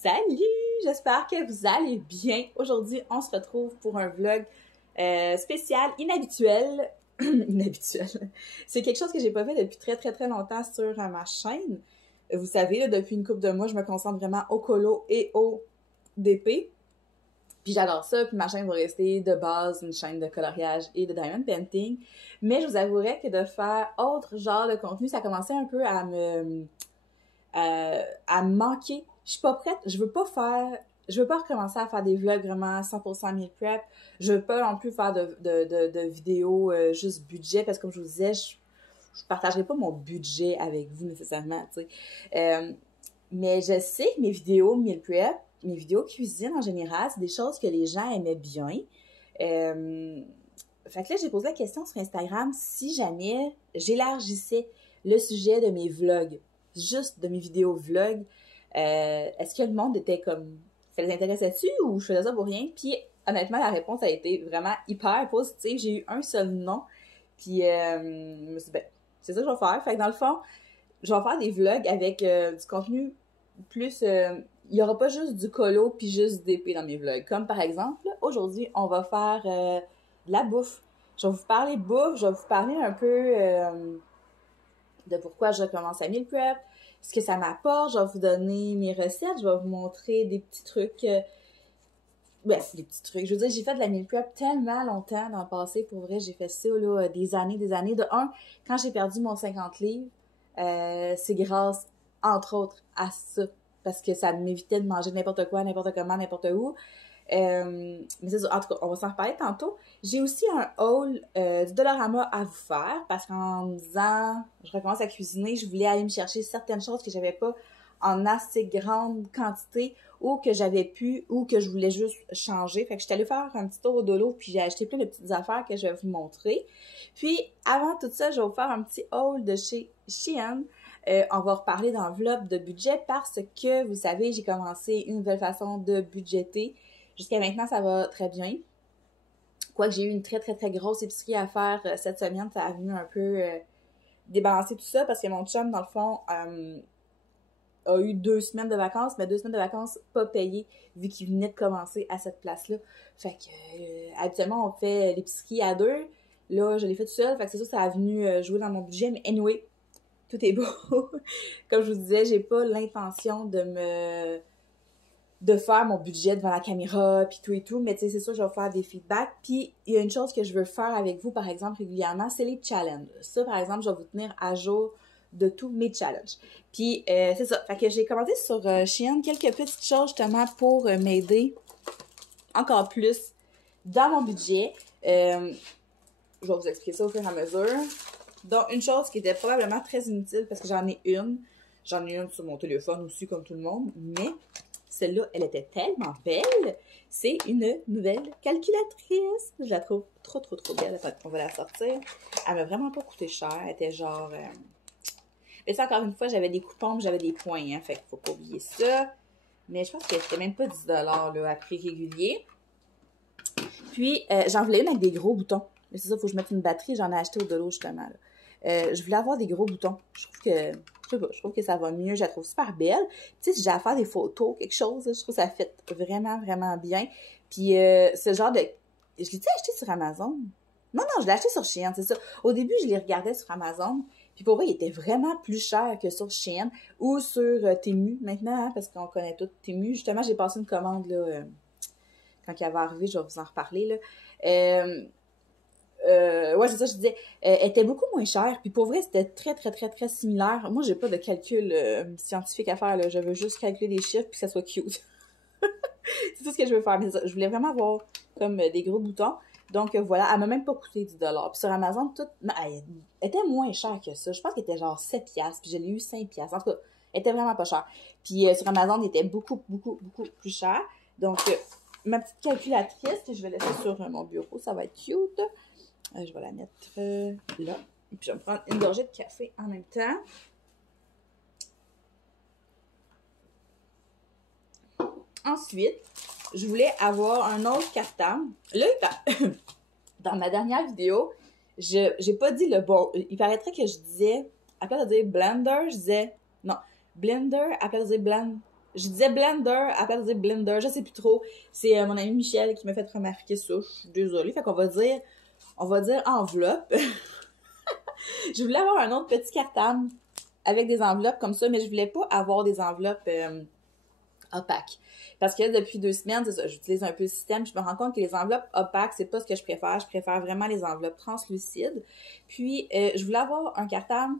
Salut! J'espère que vous allez bien. Aujourd'hui, on se retrouve pour un vlog spécial, inhabituel. Inhabituel. C'est quelque chose que j'ai pas fait depuis très longtemps sur ma chaîne. Vous savez, là, depuis une couple de mois, je me concentre vraiment au colo et au DP. Puis j'adore ça, puis ma chaîne va rester de base une chaîne de coloriage et de diamond painting. Mais je vous avouerais que de faire autre genre de contenu, ça commençait un peu à me manquer. Je suis pas prête, je veux pas recommencer à faire des vlogs vraiment 100% meal prep. Je veux pas non plus faire de vidéos juste budget, parce que comme je vous disais, je partagerai pas mon budget avec vous nécessairement, tu sais. Mais je sais que mes vidéos meal prep, mes vidéos cuisine en général, c'est des choses que les gens aimaient bien. Fait que là, j'ai posé la question sur Instagram si jamais j'élargissais le sujet de mes vlogs, juste de mes vidéos vlogs. Est-ce que le monde était comme... ça les intéressait-tu ou je faisais ça pour rien? Puis honnêtement, la réponse a été vraiment hyper positive. J'ai eu un seul non. Puis je me suis dit, ben, c'est ça que je vais faire. Fait que dans le fond, je vais faire des vlogs avec du contenu plus... il n'y aura pas juste du colo puis juste d'épée dans mes vlogs. Comme par exemple, aujourd'hui, on va faire de la bouffe. Je vais vous parler de bouffe, je vais vous parler un peu de pourquoi je recommence à meal prep, ce que ça m'apporte, je vais vous donner mes recettes, je vais vous montrer des petits trucs. Bref, des petits trucs. Je veux dire, j'ai fait de la meal prep tellement longtemps dans le passé. Pour vrai, j'ai fait ça là, des années. De un, quand j'ai perdu mon 50 livres, c'est grâce, entre autres, à ça. Parce que ça m'évitait de manger n'importe quoi, n'importe comment, n'importe où. Mais c'est ça. En tout cas, on va s'en reparler tantôt. J'ai aussi un haul du Dollarama à vous faire, parce qu'en me disant, je recommence à cuisiner, je voulais aller me chercher certaines choses que j'avais pas en assez grande quantité, ou que j'avais pu, ou que je voulais juste changer. Fait que j'étais allée faire un petit tour au Dolo, puis j'ai acheté plein de petites affaires que je vais vous montrer. Puis, avant tout ça, je vais vous faire un petit haul de chez Shein. On va reparler d'enveloppe de budget, parce que, vous savez, j'ai commencé une nouvelle façon de budgéter. Jusqu'à maintenant, ça va très bien. Quoique j'ai eu une très grosse épicerie à faire cette semaine, ça a venu un peu débalancer tout ça, parce que mon chum, dans le fond, a eu 2 semaines de vacances, mais 2 semaines de vacances pas payées, vu qu'il venait de commencer à cette place-là. Fait que, habituellement, on fait l'épicerie à deux. Là, je l'ai fait tout seul, fait que c'est sûr que ça a venu jouer dans mon budget, mais anyway, tout est beau. Comme je vous disais, j'ai pas l'intention de faire mon budget devant la caméra, puis tout et tout, mais tu sais, c'est sûr, je vais faire des feedbacks. Puis, il y a une chose que je veux faire avec vous, par exemple, régulièrement, c'est les challenges. Ça, par exemple, je vais vous tenir à jour de tous mes challenges. Puis, c'est ça. Fait que j'ai commandé sur Shein quelques petites choses, justement, pour m'aider encore plus dans mon budget. Je vais vous expliquer ça au fur et à mesure. Donc, une chose qui était probablement très inutile, parce que j'en ai une. J'en ai une sur mon téléphone aussi, comme tout le monde, mais... celle-là, elle était tellement belle. C'est une nouvelle calculatrice. Je la trouve trop belle. On va la sortir. Elle m'a vraiment pas coûté cher. Elle était genre... Mais ça, encore une fois, j'avais des coupons, j'avais des points. Hein, fait qu'il faut pas oublier ça. Mais je pense que c'était même pas 10$ là, à prix régulier. Puis, j'en voulais une avec des gros boutons. Mais c'est ça, il faut que je mette une batterie. J'en ai acheté au Dolo, justement. Là. Je voulais avoir des gros boutons. Je trouve que ça va mieux. Je la trouve super belle. Tu sais, si j'ai à faire des photos, quelque chose, je trouve que ça fait vraiment bien. Puis, ce genre de... je l'ai-tu acheté sur Amazon? Non, je l'ai acheté sur Shein, c'est ça. Au début, je les regardais sur Amazon. Puis pour moi, il était vraiment plus cher que sur Shein ou sur Temu maintenant, hein, parce qu'on connaît tout Temu. Justement, j'ai passé une commande, là, quand il va arriver, je vais vous en reparler, là. Ouais, c'est ça, je disais. Elle était beaucoup moins chère. Puis pour vrai, c'était très similaire. Moi, j'ai pas de calcul scientifique à faire, là. Je veux juste calculer des chiffres puis que ça soit cute. C'est tout ce que je veux faire. Mais ça, je voulais vraiment avoir comme des gros boutons. Donc voilà, elle m'a même pas coûté 10$. Puis sur Amazon, non, elle était moins chère que ça. Je pense qu'elle était genre 7$. Puis je l'ai eu 5$. En tout cas, elle était vraiment pas chère. Puis sur Amazon, elle était beaucoup plus chère. Donc, ma petite calculatrice, que je vais laisser sur mon bureau, ça va être cute. Je vais la mettre là. Et puis, je vais me prendre une gorgée de café en même temps. Ensuite, je voulais avoir un autre cartable. Là, dans ma dernière vidéo, j'ai pas dit le bon. Il paraîtrait que je disais, à place de dire blender, je disais, non, blender, à place de dire Je disais blender, après je disais blender, je sais plus trop. C'est mon ami Michel qui m'a fait remarquer ça. Je suis désolée. Fait qu'on va dire enveloppe. Je voulais avoir un autre petit cartable avec des enveloppes comme ça, mais je voulais pas avoir des enveloppes opaques. Parce que depuis 2 semaines, c'est ça, j'utilise un peu le système, je me rends compte que les enveloppes opaques, c'est pas ce que je préfère. Je préfère vraiment les enveloppes translucides. Puis, je voulais avoir un cartable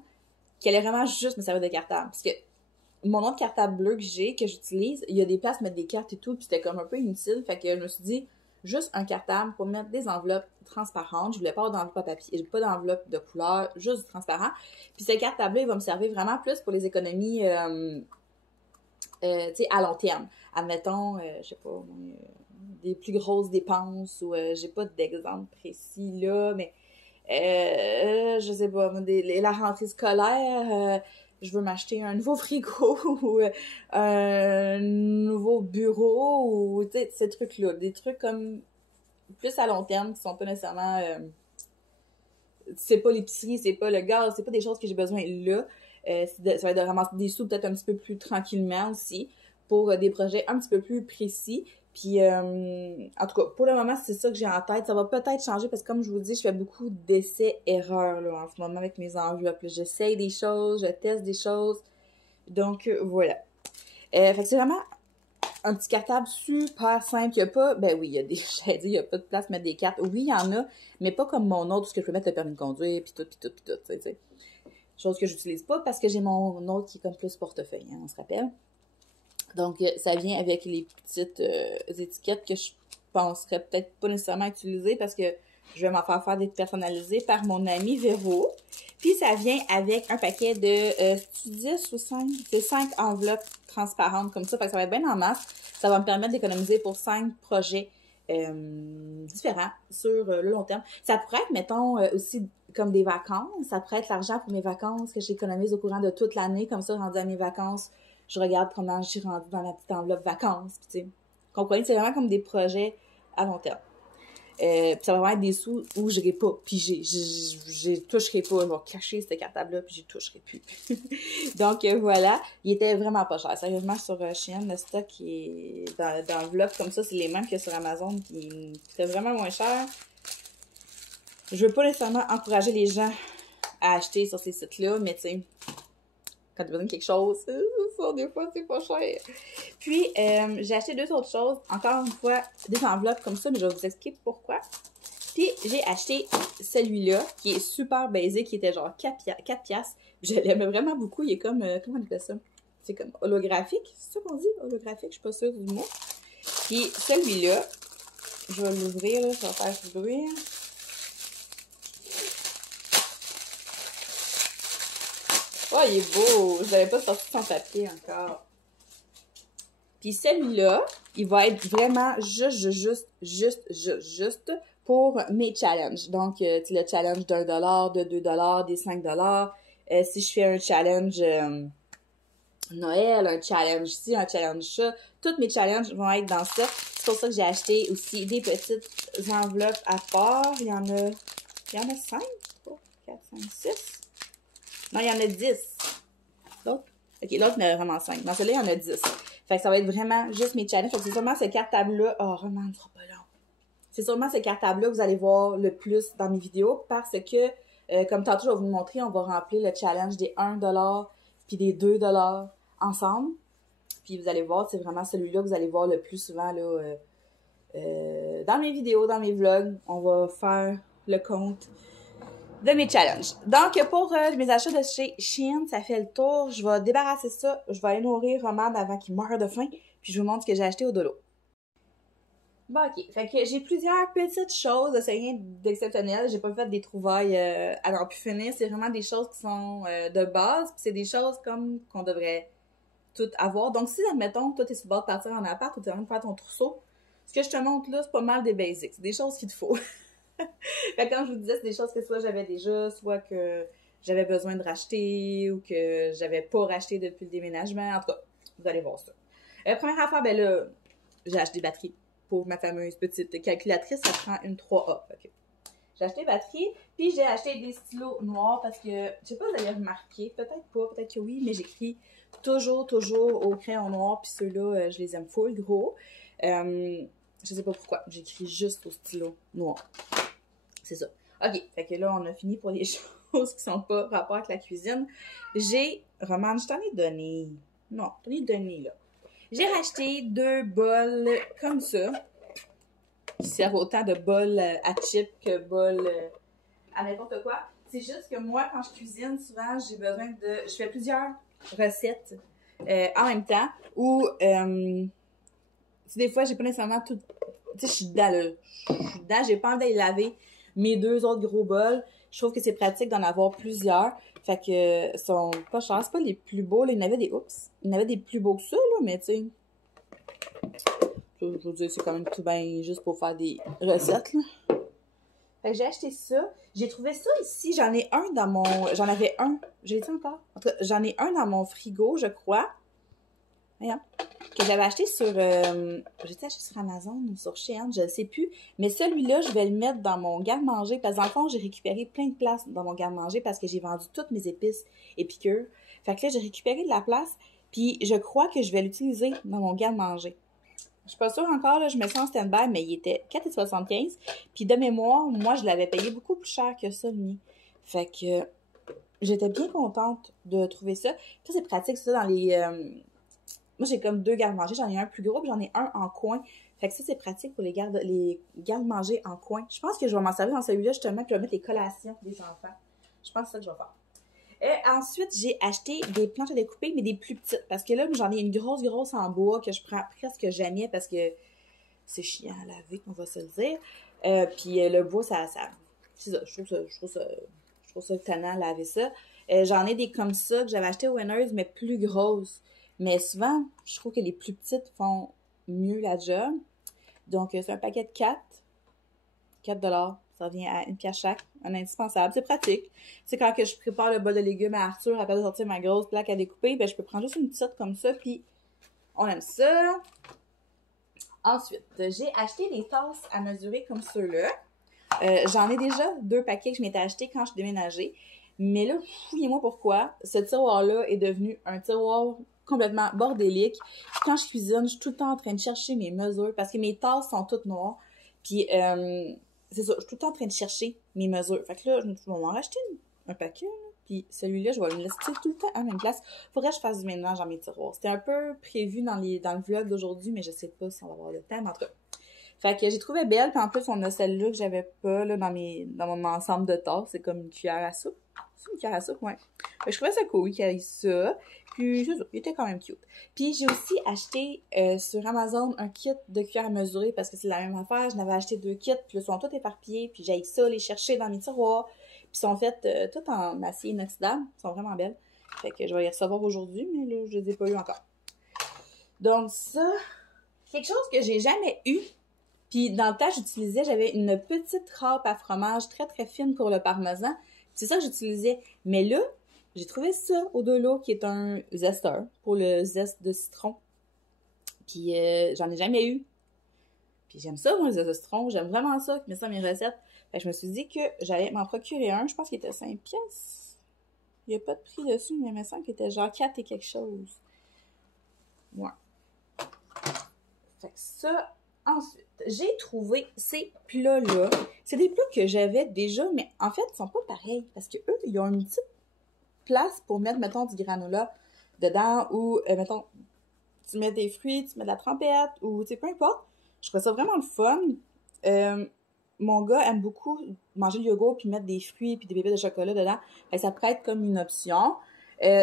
qui allait vraiment juste me servir de cartable. Parce que mon autre cartable bleu que j'utilise, il y a des places pour mettre des cartes et tout, puis c'était comme un peu inutile. Fait que je me suis dit, juste un cartable pour mettre des enveloppes transparentes. Je voulais pas avoir d'enveloppe à papier, pas d'enveloppe de couleur, juste du transparent. Puis ce cartable-là, il va me servir vraiment plus pour les économies, tu sais, à long terme. Admettons, je sais pas, des plus grosses dépenses ou j'ai pas d'exemple précis là, mais je sais pas, la rentrée scolaire, je veux m'acheter un nouveau frigo ou un nouveau bureau ou tu sais, ces trucs-là. Des trucs comme plus à long terme qui sont pas nécessairement c'est pas l'épicerie, c'est pas le gaz, c'est pas des choses que j'ai besoin là. Ça va être de ramasser des sous peut-être un petit peu plus tranquillement aussi pour des projets un petit peu plus précis. Puis, en tout cas, pour le moment, c'est ça que j'ai en tête. Ça va peut-être changer parce que, comme je vous dis, je fais beaucoup d'essais-erreurs là, en ce moment avec mes enveloppes. J'essaye des choses, je teste des choses. Donc, voilà. Fait que c'est vraiment un petit cartable super simple. Il n'y a pas, ben oui, il y a des, j'allais dire, il n'y a pas de place pour mettre des cartes. Oui, il y en a, mais pas comme mon autre, parce que je peux mettre le permis de conduire, puis tout, tu sais. Chose que j'utilise pas parce que j'ai mon autre qui est comme plus portefeuille, hein, on se rappelle. Donc, ça vient avec les petites étiquettes que je penserais peut-être pas nécessairement utiliser parce que je vais m'en faire des personnalisées par mon ami Véro. Puis, ça vient avec un paquet de 10 ou 5? C'est 5 enveloppes transparentes comme ça. Fait que ça va être bien en masse. Ça va me permettre d'économiser pour 5 projets différents sur le long terme. Ça pourrait être, mettons, aussi comme des vacances. Ça pourrait être l'argent pour mes vacances que j'économise au courant de toute l'année. Comme ça, rendu à mes vacances, je regarde comment j'ai rendu dans la petite enveloppe vacances. Puis, tu sais, comprenez, c'est vraiment comme des projets à long terme. Puis ça va vraiment être des sous où je n'irai pas. Puis j'y toucherai pas. Je vais cacher ce cartable-là, puis j'y toucherai plus. Donc voilà. Il était vraiment pas cher. Sérieusement, sur Shein, le stock qui est dans l'enveloppe comme ça, c'est les mêmes que sur Amazon qui coûtaient vraiment moins cher. Je veux pas nécessairement encourager les gens à acheter sur ces sites-là, mais tu sais, quand tu besoin de quelque chose, ça, des fois, c'est pas cher. Puis, j'ai acheté 2 autres choses. Encore une fois, des enveloppes comme ça, mais je vais vous expliquer pourquoi. Puis, j'ai acheté celui-là, qui est super basique, qui était genre 4 piastres. Je l'aimais vraiment beaucoup. Il est comme, comment on appelle ça? C'est comme holographique. C'est ça qu'on dit? Holographique, je suis pas sûre du mot. Puis, celui-là, je vais l'ouvrir, là, ça va faire du bruit. Oh, il est beau! Je n'avais pas sorti son papier encore. Puis celui-là, il va être vraiment juste pour mes challenges. Donc, tu le challenge d'1$, de 2$, des 5$. Si je fais un challenge Noël, un challenge ci, un challenge ça, tous mes challenges vont être dans ça. C'est pour ça que j'ai acheté aussi des petites enveloppes à part. Il y en a 5, 3, 4, 5, 6. Non, il y en a 10. L'autre? OK, l'autre, il y en a vraiment 5. Dans celui-là, il y en a 10. Fait que ça va être vraiment juste mes challenges. Fait que c'est sûrement ce cartable-là. Oh, vraiment, il ne sera pas long. C'est sûrement ce cartable-là que vous allez voir le plus dans mes vidéos parce que, comme tantôt, je vais vous montrer, on va remplir le challenge des 1$ puis des 2$ ensemble. Puis vous allez voir, c'est vraiment celui-là que vous allez voir le plus souvent là, dans mes vidéos, dans mes vlogs. On va faire le compte de mes challenges. Donc, pour mes achats de chez Shein, ça fait le tour. Je vais débarrasser ça. Je vais aller nourrir Romane avant qu'il meure de faim. Puis je vous montre ce que j'ai acheté au dolo. Bon, ok. Fait que j'ai plusieurs petites choses. C'est rien d'exceptionnel. J'ai pas fait des trouvailles à n'en plus finir. C'est vraiment des choses qui sont de base. Puis c'est des choses comme qu'on devrait toutes avoir. Donc, si, admettons, toi, t'es sur le bord de partir en appart ou t'es en train de faire ton trousseau, ce que je te montre là, c'est pas mal des basics. C'est des choses qu'il te faut. Fait que quand je vous disais, c'est des choses que soit j'avais déjà, soit que j'avais besoin de racheter ou que j'avais pas racheté depuis le déménagement. En tout cas, vous allez voir ça. Première affaire, ben là, j'ai acheté des batteries pour ma fameuse petite calculatrice. Ça prend une 3A. Okay. J'ai acheté des batteries, puis j'ai acheté des stylos noirs parce que, je sais pas si vous avez remarqué, peut-être pas, peut-être que oui, mais j'écris toujours au crayon noir, puis ceux-là, je les aime full gros. Je sais pas pourquoi, j'écris juste au stylo noir. C'est ça. OK, fait que là, on a fini pour les choses qui sont pas rapport avec la cuisine. Romane, je t'en ai donné. Non, je t'en ai donné, là. J'ai racheté 2 bols comme ça, qui servent autant de bols à chips que bols à n'importe quoi. C'est juste que moi, quand je cuisine, souvent, j'ai besoin de... Je fais plusieurs recettes en même temps, ou des fois, j'ai pas nécessairement tout... Tu sais, je suis dedans, là. Je suis dedans, j'ai pas envie d'aller laver mes 2 autres gros bols. Je trouve que c'est pratique d'en avoir plusieurs. Fait que sont pas chers, c'est pas les plus beaux. Là. Il y en avait des... Oups! Il y en avait des plus beaux que ça, là, mais tu sais... Je veux dire, c'est quand même tout bien juste pour faire des recettes, là. Fait que j'ai acheté ça. J'ai trouvé ça ici. J'en ai un dans mon... J'en avais un. J'ai dit encore? En tout cas, j'en ai un dans mon frigo, je crois. Voyons. Que j'avais acheté sur... J'étais acheté sur Amazon ou sur Shein, je ne sais plus. Mais celui-là, je vais le mettre dans mon garde-manger. Parce que dans le fond, j'ai récupéré plein de place dans mon garde-manger parce que j'ai vendu toutes mes épices et piqûres. Fait que là, j'ai récupéré de la place. Puis je crois que je vais l'utiliser dans mon garde-manger. Je suis pas sûre encore, là, je me sens en stand-by, mais il était 4,75 $. Puis de mémoire, moi, je l'avais payé beaucoup plus cher que ça, le mien. Fait que j'étais bien contente de trouver ça. Ça, c'est pratique, ça, dans les... Moi, j'ai comme 2 garde-manger. J'en ai un plus gros, puis j'en ai un en coin. Fait que ça, c'est pratique pour les garde-manger en coin. Je pense que je vais m'en servir dans celui-là, justement, puis je vais mettre les collations des enfants. Je pense que c'est ça que je vais faire. Ensuite, j'ai acheté des planches à découper, mais des plus petites. Parce que là, j'en ai une grosse en bois que je prends presque jamais parce que c'est chiant à laver, on va se le dire. Puis le bois, c'est ça, je trouve ça tannant à laver ça. J'en ai des comme ça que j'avais acheté au Winners, mais plus grosses. Mais souvent, je trouve que les plus petites font mieux la job. Donc, c'est un paquet de 4 $. Ça revient à 1 pièce chaque. Un indispensable. C'est pratique. C'est quand que je prépare le bol de légumes à Arthur après de sortir ma grosse plaque à découper, ben je peux prendre juste une petite comme ça, puis on aime ça. Ensuite, j'ai acheté des tasses à mesurer comme ceux-là. J'en ai déjà 2 paquets que je m'étais acheté quand je déménageais. Mais là, fouillez-moi pourquoi. Ce tiroir-là est devenu un tiroir complètement bordélique. Puis quand je cuisine, je suis tout le temps en train de chercher mes mesures parce que mes tasses sont toutes noires. Puis c'est ça, je suis tout le temps en train de chercher mes mesures. Fait que là, je vais m'en racheter un paquet, là. Puis celui-là, je vais le laisser tout le temps à la même place. Faudrait que je fasse du ménage dans mes tiroirs. C'était un peu prévu dans le vlog d'aujourd'hui, mais je sais pas si on va avoir le temps, mais en tout cas. Fait que j'ai trouvé belle, puis en plus, on a celle-là que j'avais pas là, dans mon ensemble de tasses. C'est comme une cuillère à soupe. C'est une cuillère à soupe, ouais. Fait que je trouvais ça cool qu'il y ait ça. Puis, c'est ça, il était quand même cute. Puis, j'ai aussi acheté sur Amazon un kit de cuillères à mesurer parce que c'est la même affaire. J'en avais acheté 2 kits, puis ils sont tous éparpillés. Puis, j'ai ça, les chercher dans mes tiroirs. Puis, ils sont faites tout en acier inoxydable. Ils sont vraiment belles. Fait que je vais les recevoir aujourd'hui, mais là, je les ai pas eu encore. Donc, ça, quelque chose que j'ai jamais eu. Puis, dans le temps, j'avais une petite râpe à fromage très, très fine pour le parmesan. C'est ça que j'utilisais. Mais là, j'ai trouvé ça au Dolo, qui est un zesteur pour le zeste de citron. Puis j'en ai jamais eu. Puis j'aime ça, moi, le zeste de citron. J'aime vraiment ça, mais ça, mes recettes. Fait que je me suis dit que j'allais m'en procurer un. Je pense qu'il était 5 pièces. Il n'y a pas de prix dessus, mais il me semble qu'il était genre 4 et quelque chose. Ouais. Fait que ça, ensuite, j'ai trouvé ces plats-là. C'est des plats que j'avais déjà, mais en fait, ils sont pas pareils. Parce que eux, ils ont une petite place pour mettre, mettons, du granola dedans ou, mettons, tu mets des fruits, tu mets de la trempette ou, tu sais, peu importe. Je trouve ça vraiment le fun. Mon gars aime beaucoup manger le yogourt puis mettre des fruits puis des bébés de chocolat dedans. Et ça pourrait être comme une option.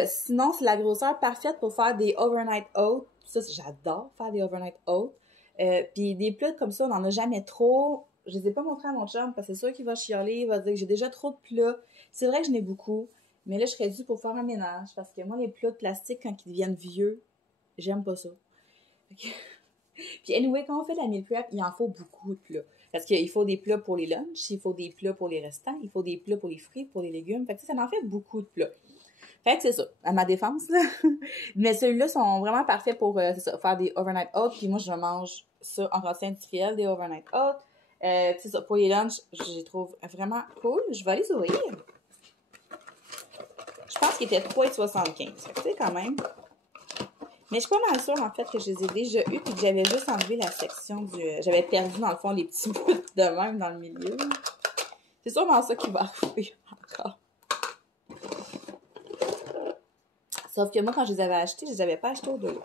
Sinon, c'est la grosseur parfaite pour faire des overnight oats. Ça, j'adore faire des overnight oats. Puis des plats comme ça, on n'en a jamais trop. Je les ai pas montrés à mon chum parce que c'est sûr qu'il va chialer. Il va dire que j'ai déjà trop de plats. C'est vrai que j'en ai beaucoup. Mais là, je serais due pour faire un ménage parce que moi, les plats de plastique, quand ils deviennent vieux, j'aime pas ça. Puis anyway, quand on fait la meal prep, il en faut beaucoup de plats. Parce qu'il faut des plats pour les lunchs, il faut des plats pour les restants, il faut des plats pour les fruits, pour les légumes. Fait que ça en fait beaucoup de plats. Fait que c'est ça, à ma défense, là. Mais ceux-là sont vraiment parfaits pour faire des overnight oats. Puis moi, je mange ça en quantité industrielle, des overnight oats. C'est ça, pour les lunchs, je les trouve vraiment cool. Je vais les ouvrir. Je pense qu'il était 3,75. Tu sais, quand même. Mais je suis pas mal sûre, en fait, que je les ai déjà eus, puis que j'avais juste enlevé la section du... J'avais perdu, dans le fond, les petits bouts de même dans le milieu. C'est sûrement ça qui va arriver encore. Sauf que moi, quand je les avais achetés, je les avais pas achetés au dolo.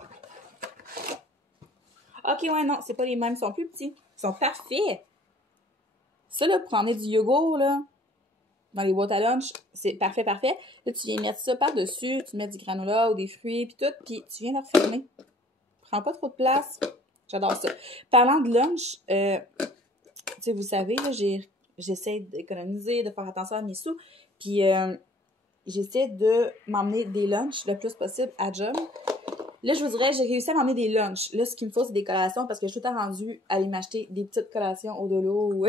Ok, ouais, non, c'est pas les mêmes. Ils sont plus petits. Ils sont parfaits. Ça, là, pour emmener du yogourt, là, dans les boîtes à lunch, c'est parfait, parfait. Là, tu viens mettre ça par-dessus, tu mets du granola ou des fruits, puis tout, puis tu viens le refermer. Prends pas trop de place. J'adore ça. Parlant de lunch, tu sais, vous savez, là, j'essaie d'économiser, de faire attention à mes sous, puis j'essaie de m'emmener des lunchs le plus possible à job. Là, je vous dirais, j'ai réussi à m'emmener des lunchs. Là, ce qu'il me faut, c'est des collations, parce que je suis tout le temps rendue à aller m'acheter des petites collations au dolo, ou...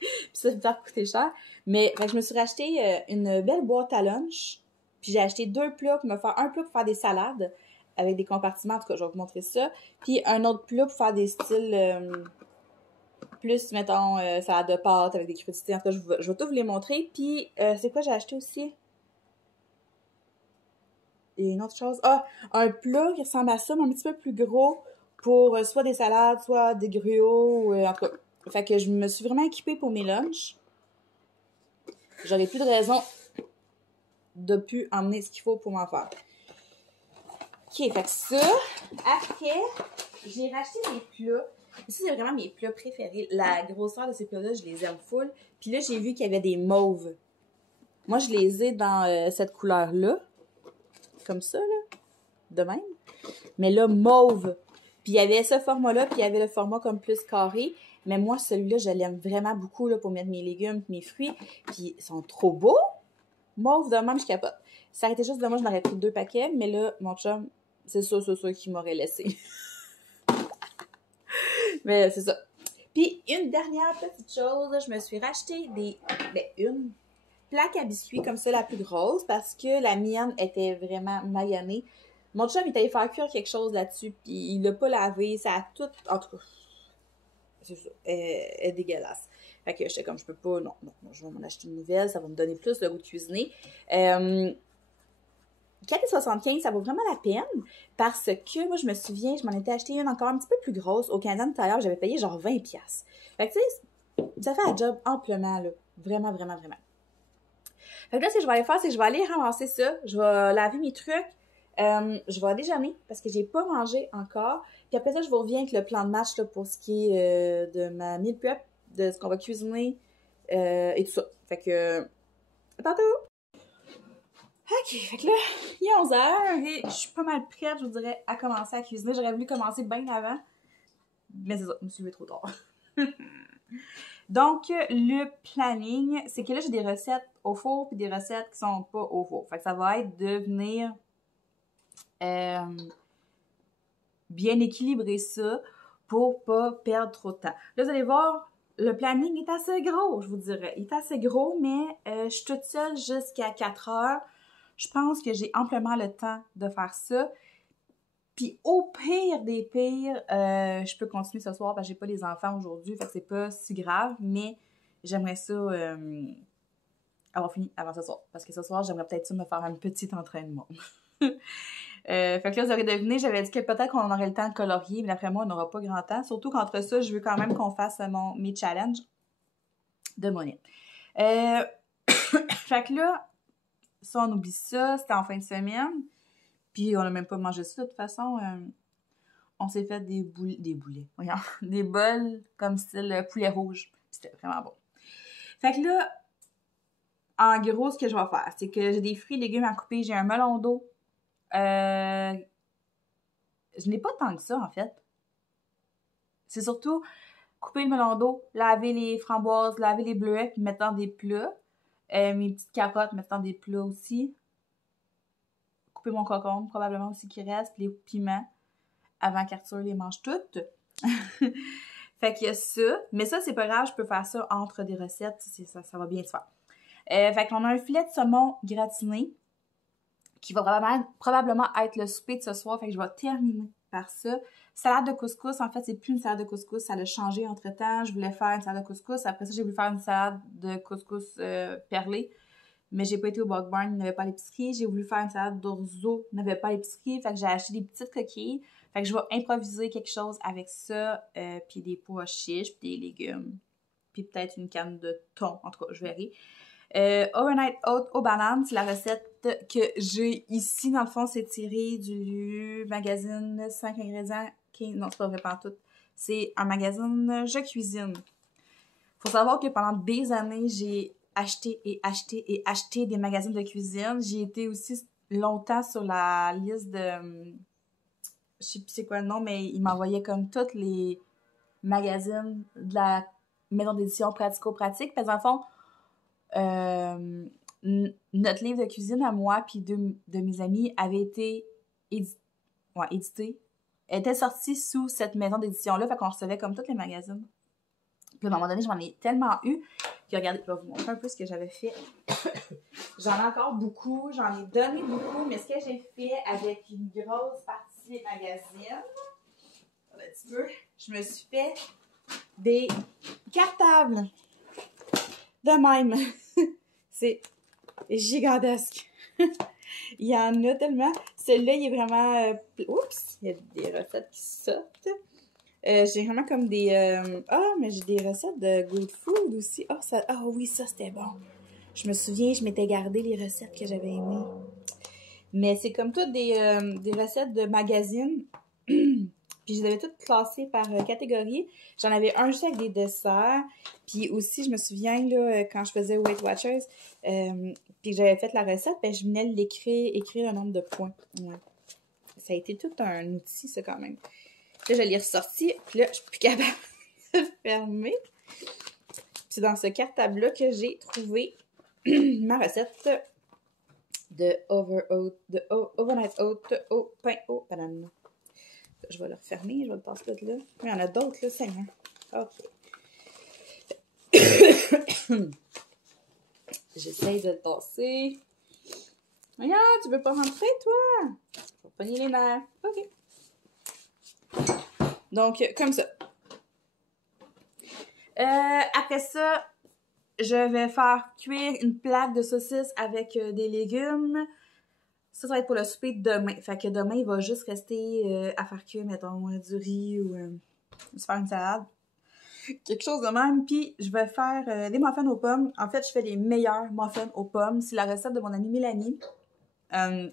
puis ça me faire coûter cher. Mais je me suis racheté une belle boîte à lunch. Puis j'ai acheté 2 plats pour me faire un plat pour faire des salades avec des compartiments. En tout cas, je vais vous montrer ça. Puis un autre plat pour faire des styles plus, mettons, salade de pâtes avec des crudités. En tout cas, je vais tout vous les montrer. Puis c'est quoi j'ai acheté aussi? Il y a une autre chose. Ah, un plat qui ressemble à ça, mais un petit peu plus gros pour soit des salades, soit des gruots. En tout cas, fait que je me suis vraiment équipée pour mes lunchs. J'aurais plus de raison de plus emmener ce qu'il faut pour m'en faire. Ok, fait que ça. Après, j'ai racheté mes plats. Ça, c'est vraiment mes plats préférés. La grosseur de ces plats-là, je les aime full. Puis là, j'ai vu qu'il y avait des mauves. Moi, je les ai dans cette couleur-là. Comme ça, là. De même. Mais là, mauve. Puis il y avait ce format-là, puis il y avait le format comme plus carré. Mais moi, celui-là, je l'aime vraiment beaucoup là, pour mettre mes légumes, mes fruits. Puis ils sont trop beaux. Mauve de même, je capote. Ça aurait été juste de moi, je n'aurais pris 2 paquets. Mais là, mon chum, c'est sûr qu'il m'aurait laissé. Mais c'est ça. Puis une dernière petite chose, je me suis racheté une plaque à biscuits comme ça, la plus grosse, parce que la mienne était vraiment maillonnée. Mon chum, il est allé faire cuire quelque chose là-dessus, puis il l'a pas lavé, ça a tout... En tout cas, c'est ça, elle est dégueulasse. Fait que j'étais comme, je peux pas, non, je vais m'en acheter une nouvelle, ça va me donner plus le goût de cuisiner. 4,75, ça vaut vraiment la peine, parce que moi, je me souviens, je m'en étais acheté une encore un petit peu plus grosse. Au Canada tout à l'heure, j'avais payé genre 20$. Fait que tu sais, ça fait un job amplement, là. Vraiment, vraiment, vraiment. Fait que là, ce que je vais aller faire, c'est que je vais aller ramasser ça. Je vais laver mes trucs. Je vais déjeuner parce que j'ai pas mangé encore. Puis après ça, je vous reviens avec le plan de match là, pour ce qui est de ma meal prep, de ce qu'on va cuisiner et tout ça. Fait que, à tantôt! Ok, fait que là, il est 11h et je suis pas mal prête, je vous dirais, à commencer à cuisiner. J'aurais voulu commencer bien avant, mais c'est ça, je me suis levée trop tard. Donc, le planning, c'est que là, j'ai des recettes au four puis des recettes qui sont pas au four. Fait que ça va être de venir bien équilibrer ça pour pas perdre trop de temps. Là, vous allez voir, le planning est assez gros, je vous dirais. Il est assez gros, mais je suis toute seule jusqu'à 4h. Je pense que j'ai amplement le temps de faire ça. Puis au pire des pires, je peux continuer ce soir parce que j'ai pas les enfants aujourd'hui, fait que c'est pas si grave, mais j'aimerais ça avoir fini avant ce soir. Parce que ce soir, j'aimerais peut-être ça me faire un petit entraînement. Fait que là, vous aurez deviné, j'avais dit que peut-être qu'on aurait le temps de colorier, mais d'après moi, on n'aura pas grand temps. Surtout qu'entre ça, je veux quand même qu'on fasse mes challenges de monnaie. Fait que là, ça, on oublie ça, c'était en fin de semaine. Puis on n'a même pas mangé ça, de toute façon. On s'est fait des boulets, voyons, des bols comme style poulet rouge. C'était vraiment bon. Fait que là, en gros, ce que je vais faire, c'est que j'ai des fruits et légumes à couper. J'ai un melon d'eau. Je n'ai pas tant que ça, en fait. C'est surtout couper le melon d'eau, laver les framboises, laver les bleuets, puis mettre dans des plats. Mes petites carottes, mettre dans des plats aussi. Couper mon concombre, probablement aussi qui reste, les piments, avant qu'Arthur les mange toutes. Fait qu'il y a ça. Mais ça, c'est pas grave, je peux faire ça entre des recettes, ça va bien se faire. Fait qu'on a un filet de saumon gratiné qui va probablement être le souper de ce soir. Fait que je vais terminer par ça. Salade de couscous, en fait, c'est plus une salade de couscous, ça l'a changé entre-temps. Je voulais faire une salade de couscous. Après ça, j'ai voulu faire une salade de couscous perlée. mais j'ai pas été au Bug Barn, il n'y avait pas à l'épicerie. J'ai voulu faire une salade d'orzo, il n'y avait pas à l'épicerie. Fait que j'ai acheté des petites coquilles. Fait que je vais improviser quelque chose avec ça, puis des pois chiches, puis des légumes. Puis peut-être une canne de thon. En tout cas, je verrai. Overnight Oat aux bananes, c'est la recette que j'ai ici. Dans le fond, c'est tiré du magazine 5 ingrédients. Non, c'est pas vrai, pas tout. C'est un magazine Je cuisine. Faut savoir que pendant des années, j'ai acheté et acheté et acheté des magazines de cuisine. J'ai été aussi longtemps sur la liste de... Je sais plus c'est quoi le nom, mais ils m'envoyaient comme tous les magazines de la maison d'édition pratico-pratique. Parce qu'en fond, notre livre de cuisine à moi puis deux de mes amis avait été édité. Elle était sortie sous cette maison d'édition-là, fait qu'on recevait comme tous les magazines. Puis à un moment donné, j'en ai tellement eu que, regardez, je vais vous montrer un peu ce que j'avais fait. J'en ai encore beaucoup, j'en ai donné beaucoup, mais ce que j'ai fait avec une grosse partie des magazines, un petit peu, je me suis fait des cartables de même. C'est gigantesque. Il y en a tellement. Celui-là, il est vraiment... oups! Il y a des recettes qui sortent. J'ai vraiment comme des... mais j'ai des recettes de good food aussi. Oui, ça, c'était bon. Je me souviens, je m'étais gardé les recettes que j'avais aimées. Mais c'est comme toutes des recettes de magazines. Puis je les avais toutes classées par catégorie. J'en avais un juste avec des desserts. Puis aussi, je me souviens, là, quand je faisais Weight Watchers, puis que j'avais fait la recette, ben, je venais écrire le nombre de points. Ouais. Ça a été tout un outil, ça, quand même. Là, je l'ai ressorti, puis là, je suis plus capable de fermer. C'est dans ce cartable-là que j'ai trouvé ma recette de Overnight Oat au pain aux bananes. Je vais le refermer, je vais le passer là. Il y en a d'autres, là, Seigneur. OK. J'essaye de le passer. Regarde, tu veux pas rentrer, toi? Faut pogner les nerfs. OK. Donc, comme ça. Après ça, je vais faire cuire une plaque de saucisse avec des légumes. Ça va être pour le souper de demain. Fait que demain, il va juste rester à faire cuire, mettons, du riz ou se faire une salade. Quelque chose de même. Puis, je vais faire des muffins aux pommes. En fait, je fais les meilleurs muffins aux pommes. C'est la recette de mon amie Mélanie. Je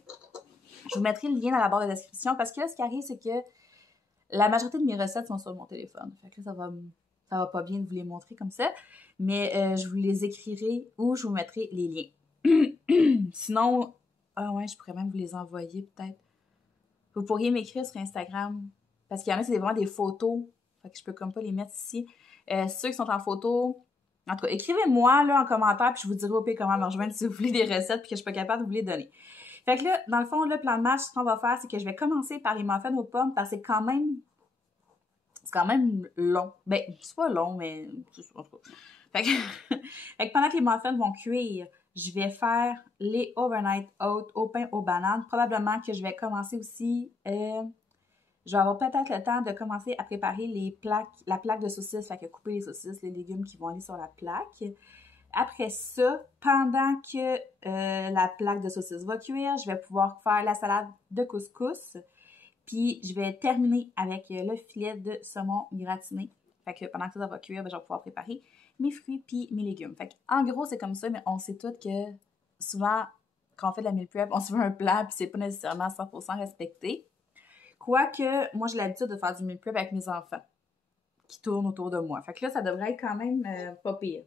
vous mettrai le lien dans la barre de description parce que là, ce qui arrive, c'est que la majorité de mes recettes sont sur mon téléphone. Fait que là, ça va pas bien de vous les montrer comme ça. Mais je vous les écrirai ou je vous mettrai les liens. Sinon, je pourrais même vous les envoyer peut-être. Vous pourriez m'écrire sur Instagram. Parce qu'il y en a, c'est vraiment des photos. Fait que je peux comme pas les mettre ici. Ceux qui sont en photo, en tout cas, écrivez-moi là en commentaire puis je vous dirai au pire comment me rejoindre si vous voulez des recettes puis que je suis pas capable de vous les donner. Fait que là, dans le fond, le plan de match, ce qu'on va faire, c'est que je vais commencer par les muffins aux pommes parce que c'est quand même long. Ben, c'est pas long, mais en tout cas. Fait que pendant que les muffins vont cuire, je vais faire les overnight oats au pain aux bananes. Probablement que je vais commencer aussi... je vais avoir peut-être le temps de commencer à préparer la plaque de saucisses. Fait que couper les saucisses, les légumes qui vont aller sur la plaque. Après ça, pendant que la plaque de saucisses va cuire, je vais pouvoir faire la salade de couscous. Puis, je vais terminer avec le filet de saumon gratiné. Fait que pendant que ça va cuire, je vais pouvoir préparer mes fruits puis mes légumes. Fait que, en gros, c'est comme ça, mais on sait tous que souvent, quand on fait de la meal prep, on se fait un plan puis c'est pas nécessairement 100% respecté. Quoique, moi, j'ai l'habitude de faire du meal prep avec mes enfants qui tournent autour de moi. Fait que là, ça devrait être quand même pas pire.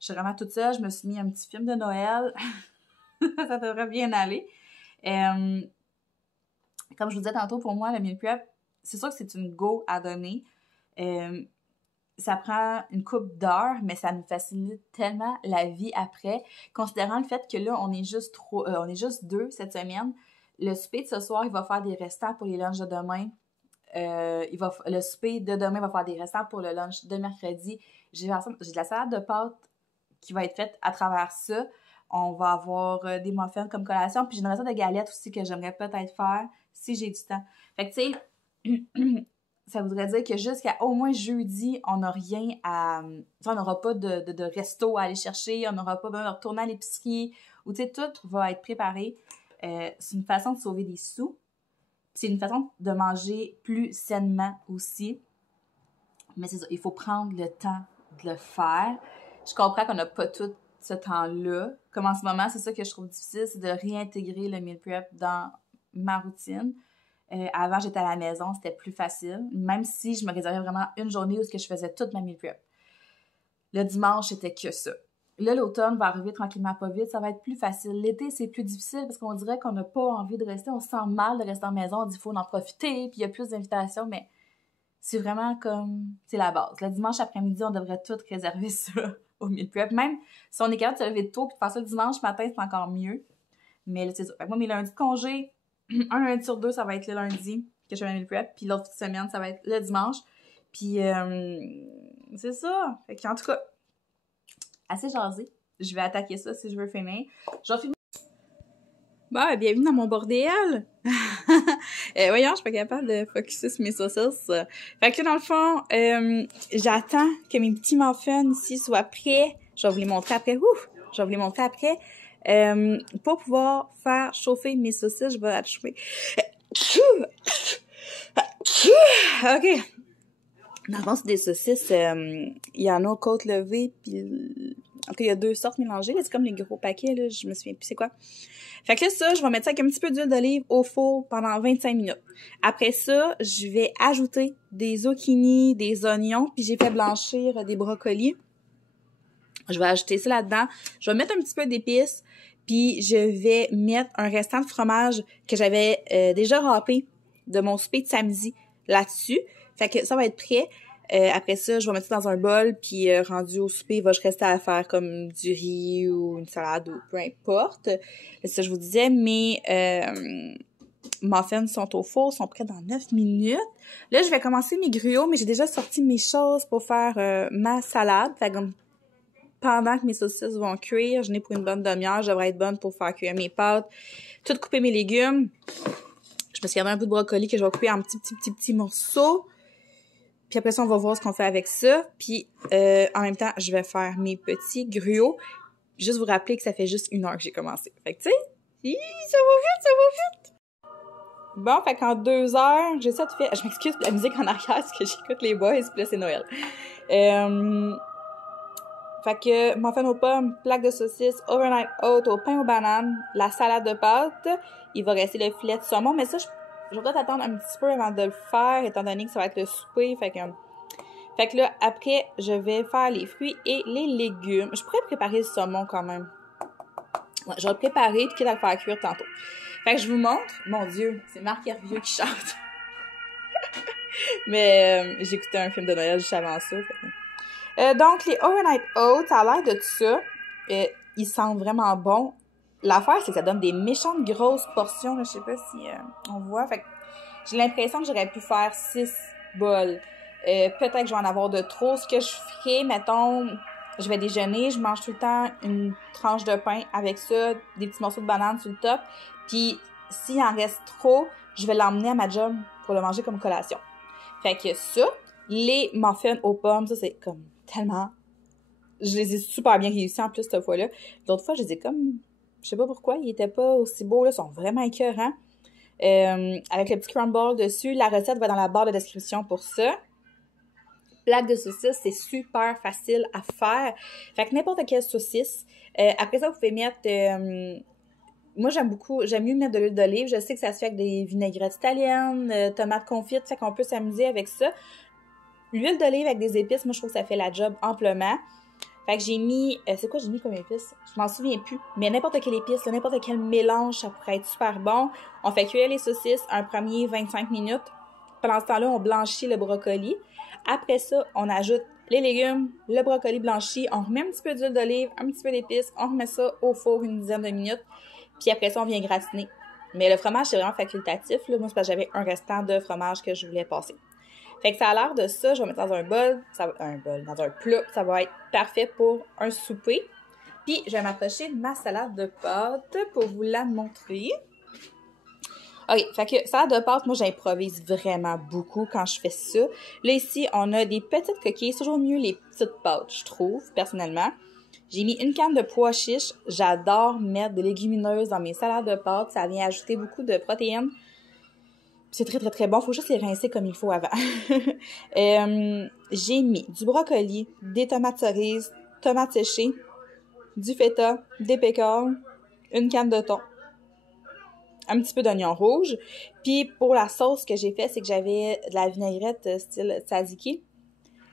Je suis vraiment toute seule. Je me suis mis un petit film de Noël. Ça devrait bien aller. Comme je vous disais tantôt, pour moi, le meal prep, c'est sûr que c'est une go à donner. Ça prend une couple d'heures, mais ça nous facilite tellement la vie après. Considérant le fait que là, on est juste deux cette semaine. Le souper de ce soir, il va faire des restants pour les lunchs de demain. Le souper de demain va faire des restants pour le lunch de mercredi. J'ai de la salade de pâtes qui va être faite à travers ça. On va avoir des muffins comme collation. Puis j'ai une recette de galettes aussi que j'aimerais peut-être faire si j'ai du temps. Fait que tu sais, ça voudrait dire que jusqu'à au moins jeudi, on n'a rien à... on n'aura pas de resto à aller chercher, on n'aura pas besoin de retourner à l'épicerie, ou tu sais, tout va être préparé. C'est une façon de sauver des sous. C'est une façon de manger plus sainement aussi. Mais c'est ça, il faut prendre le temps de le faire. Je comprends qu'on n'a pas tout ce temps-là. Comme en ce moment, c'est ça que je trouve difficile, c'est de réintégrer le meal prep dans ma routine. Avant, j'étais à la maison, c'était plus facile. Même si je me réservais vraiment une journée où je faisais toute ma meal prep. Le dimanche, c'était que ça. Là, l'automne va arriver tranquillement pas vite, ça va être plus facile. L'été, c'est plus difficile parce qu'on dirait qu'on n'a pas envie de rester, on se sent mal de rester en maison, on dit qu'il faut en profiter, puis il y a plus d'invitations, mais c'est vraiment comme, c'est la base. Le dimanche après-midi, on devrait tout réserver ça au meal prep. Même si on est capable de se lever tôt et de faire ça le dimanche matin, c'est encore mieux. Mais là, c'est ça. Fait que moi, mes lundis de congé, un lundi sur deux, ça va être le lundi que je fais ma meal prep, puis l'autre semaine, ça va être le dimanche. Puis, c'est ça. Fait qu'en tout cas, assez jasé. Je vais attaquer ça si je veux finir. Je vais finir. Bon, bienvenue dans mon bordel! Voyons, je suis pas capable de focusser sur mes saucisses. Fait que là, dans le fond, j'attends que mes petits muffins ici soient prêts. Je vais vous les montrer après. Je vais vous les montrer après. Pour pouvoir faire chauffer mes saucisses, je vais la chauffer. OK. Dans le fond, c'est des saucisses. Il y en a aux côtes levées, puis... En tout cas, il y a deux sortes mélangées. C'est comme les gros paquets, là. Je me souviens plus c'est quoi. Fait que là, ça, je vais mettre ça avec un petit peu d'huile d'olive au four pendant 25 minutes. Après ça, je vais ajouter des zucchini, des oignons, puis j'ai fait blanchir des brocolis. Je vais ajouter ça là-dedans. Je vais mettre un petit peu d'épices, puis je vais mettre un restant de fromage que j'avais déjà râpé de mon souper de samedi là-dessus. Fait que ça va être prêt. Après ça, je vais mettre ça dans un bol, puis rendu au souper, il va juste rester à faire comme du riz ou une salade ou peu importe. C'est ça que je vous disais, mes muffins sont au four, sont prêts dans 9 minutes. Là, je vais commencer mes gruots, mais j'ai déjà sorti mes choses pour faire ma salade. Fait comme pendant que mes saucisses vont cuire, je n'ai pour une bonne demi-heure, je devrais être bonne pour faire cuire mes pâtes, tout couper mes légumes. Je me suis gardé un bout de brocoli que je vais couper en petits morceaux. Puis après ça, on va voir ce qu'on fait avec ça. Puis en même temps, je vais faire mes petits gruots. Juste vous rappeler que ça fait juste 1 heure que j'ai commencé. Fait que tu sais, ça va vite! Bon, fait qu'en 2 heures, j'ai ça tout fait. Je m'excuse pour la musique en arrière, parce que j'écoute les boys, puis là, c'est Noël. Fait que muffin aux pommes, plaque de saucisse, overnight oat au pain aux bananes, la salade de pâtes. Il va rester le filet de saumon, mais ça, je vais peut-être attendre un petit peu avant de le faire, étant donné que ça va être le souper. Fait que là, après, je vais faire les fruits et les légumes. Je pourrais préparer le saumon quand même. Ouais, je vais le préparer, puis quitte à le faire cuire tantôt. Fait que je vous montre. Mon Dieu, c'est Marc Hervieux qui chante. Mais j'écoutais un film de Noël juste avant ça. Donc, les overnight oats, ça a l'air de tout ça. Ils sentent vraiment bons. L'affaire, c'est que ça donne des méchantes grosses portions. Là, je sais pas si on voit. Fait que j'ai l'impression que j'aurais pu faire 6 bols. Peut-être que je vais en avoir de trop. Ce que je ferais, mettons, je vais déjeuner, je mange tout le temps une tranche de pain avec ça, des petits morceaux de banane sur le top. Puis, s'il en reste trop, je vais l'emmener à ma job pour le manger comme collation. Fait que ça, les muffins aux pommes, ça, c'est comme tellement... Je les ai super bien réussis en plus cette fois-là. L'autre fois, je les ai comme... Je sais pas pourquoi, ils étaient pas aussi beaux, là, ils sont vraiment écœurants. Avec le petit crumble dessus, la recette va dans la barre de description pour ça. Plaque de saucisse, c'est super facile à faire. Fait que n'importe quelle saucisse. Après ça, vous pouvez mettre... moi, j'aime mieux mettre de l'huile d'olive. Je sais que ça se fait avec des vinaigrettes italiennes, tomates confites, fait qu'on peut s'amuser avec ça. L'huile d'olive avec des épices, moi, je trouve que ça fait la job amplement. Fait que j'ai mis... c'est quoi j'ai mis comme épice? Je m'en souviens plus. Mais n'importe quelle épice, n'importe quel mélange, ça pourrait être super bon. On fait cuire les saucisses un premier 25 minutes. Pendant ce temps-là, on blanchit le brocoli. Après ça, on ajoute les légumes, le brocoli blanchi. On remet un petit peu d'huile d'olive, un petit peu d'épices. On remet ça au four une dizaine de minutes. Puis après ça, on vient gratiner. Mais le fromage, c'est vraiment facultatif. Là. Moi, c'est parce que j'avais un restant de fromage que je voulais passer. Fait que ça a l'air de ça, je vais mettre dans un bol, dans un plat, ça va être parfait pour un souper. Puis, je vais m'approcher de ma salade de pâtes pour vous la montrer. OK, fait que salade de pâtes, moi, j'improvise vraiment beaucoup quand je fais ça. Là, ici, on a des petites coquilles. C'est toujours mieux les petites pâtes, je trouve, personnellement. J'ai mis une canne de pois chiches. J'adore mettre des légumineuses dans mes salades de pâtes. Ça vient ajouter beaucoup de protéines. C'est très, très, très bon. Faut juste les rincer comme il faut avant. J'ai mis du brocoli, des tomates cerises, tomates séchées, du feta, des pécores, une canne de thon, un petit peu d'oignon rouge. Puis pour la sauce que j'ai fait, c'est que j'avais de la vinaigrette style tzatziki.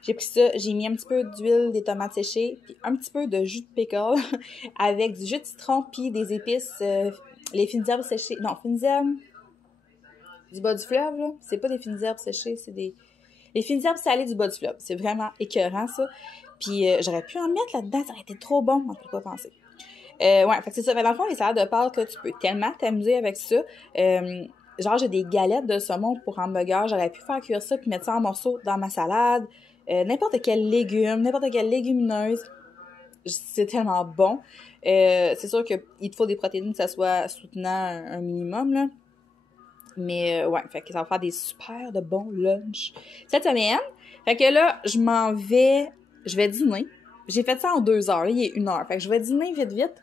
J'ai pris ça, j'ai mis un petit peu d'huile, des tomates séchées, puis un petit peu de jus de pickle avec du jus de citron, puis des épices, les fines herbes séchées. Non, fines herbes du bas du fleuve, là. C'est pas des fines herbes séchées, c'est des... Les fines herbes salées du bas du fleuve. C'est vraiment écœurant, ça. Puis j'aurais pu en mettre là-dedans, ça aurait été trop bon, on peut pas penser. Ouais, fait que c'est ça. Fait dans le fond, les salades de pâtes, là, tu peux tellement t'amuser avec ça. Genre, j'ai des galettes de saumon pour hamburger. J'aurais pu faire cuire ça puis mettre ça en morceaux dans ma salade. N'importe quel légume, n'importe quelle légumineuse. C'est tellement bon. C'est sûr qu'il te faut des protéines que ça soit soutenant un minimum, là. Mais ouais, fait que ça va faire des super de bons lunchs cette semaine. Fait que là, je vais dîner. J'ai fait ça en 2 heures, il est 1 heure. Fait que je vais dîner vite, vite.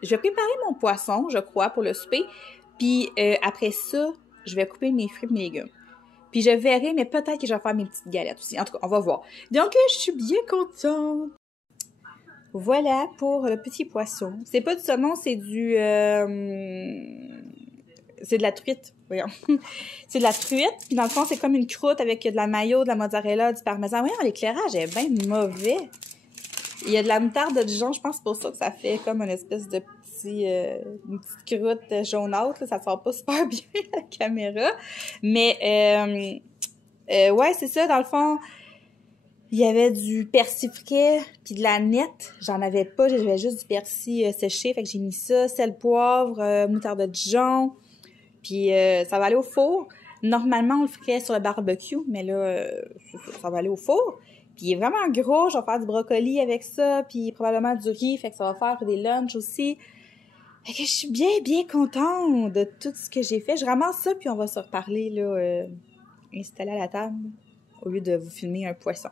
Je vais préparer mon poisson, je crois, pour le souper. Puis après ça, je vais couper mes fruits et mes légumes. Puis je verrai, mais peut-être que je vais faire mes petites galettes aussi. En tout cas, on va voir. Donc, je suis bien contente. Voilà pour le petit poisson. C'est pas du saumon, c'est du... c'est de la truite, voyons. C'est de la truite, puis dans le fond, c'est comme une croûte avec de la mayo, de la mozzarella, du parmesan. Voyons, l'éclairage est bien mauvais. Il y a de la moutarde de Dijon, je pense c'est pour ça que ça fait comme une espèce de une petite croûte jaunâtre, là. Ça sort pas super bien à la caméra. Mais, ouais, c'est ça, dans le fond... Il y avait du persil frais, puis de la nette. J'en avais pas, j'avais juste du persil séché. Fait que j'ai mis ça, sel, poivre, moutarde de Dijon. Puis ça va aller au four. Normalement, on le ferait sur le barbecue, mais là, ça va aller au four. Puis il est vraiment gros. Je vais faire du brocoli avec ça, puis probablement du riz. Fait que ça va faire des lunchs aussi. Fait que je suis bien, bien contente de tout ce que j'ai fait. Je ramasse ça, puis on va se reparler, là, installé à la table, au lieu de vous filmer un poisson.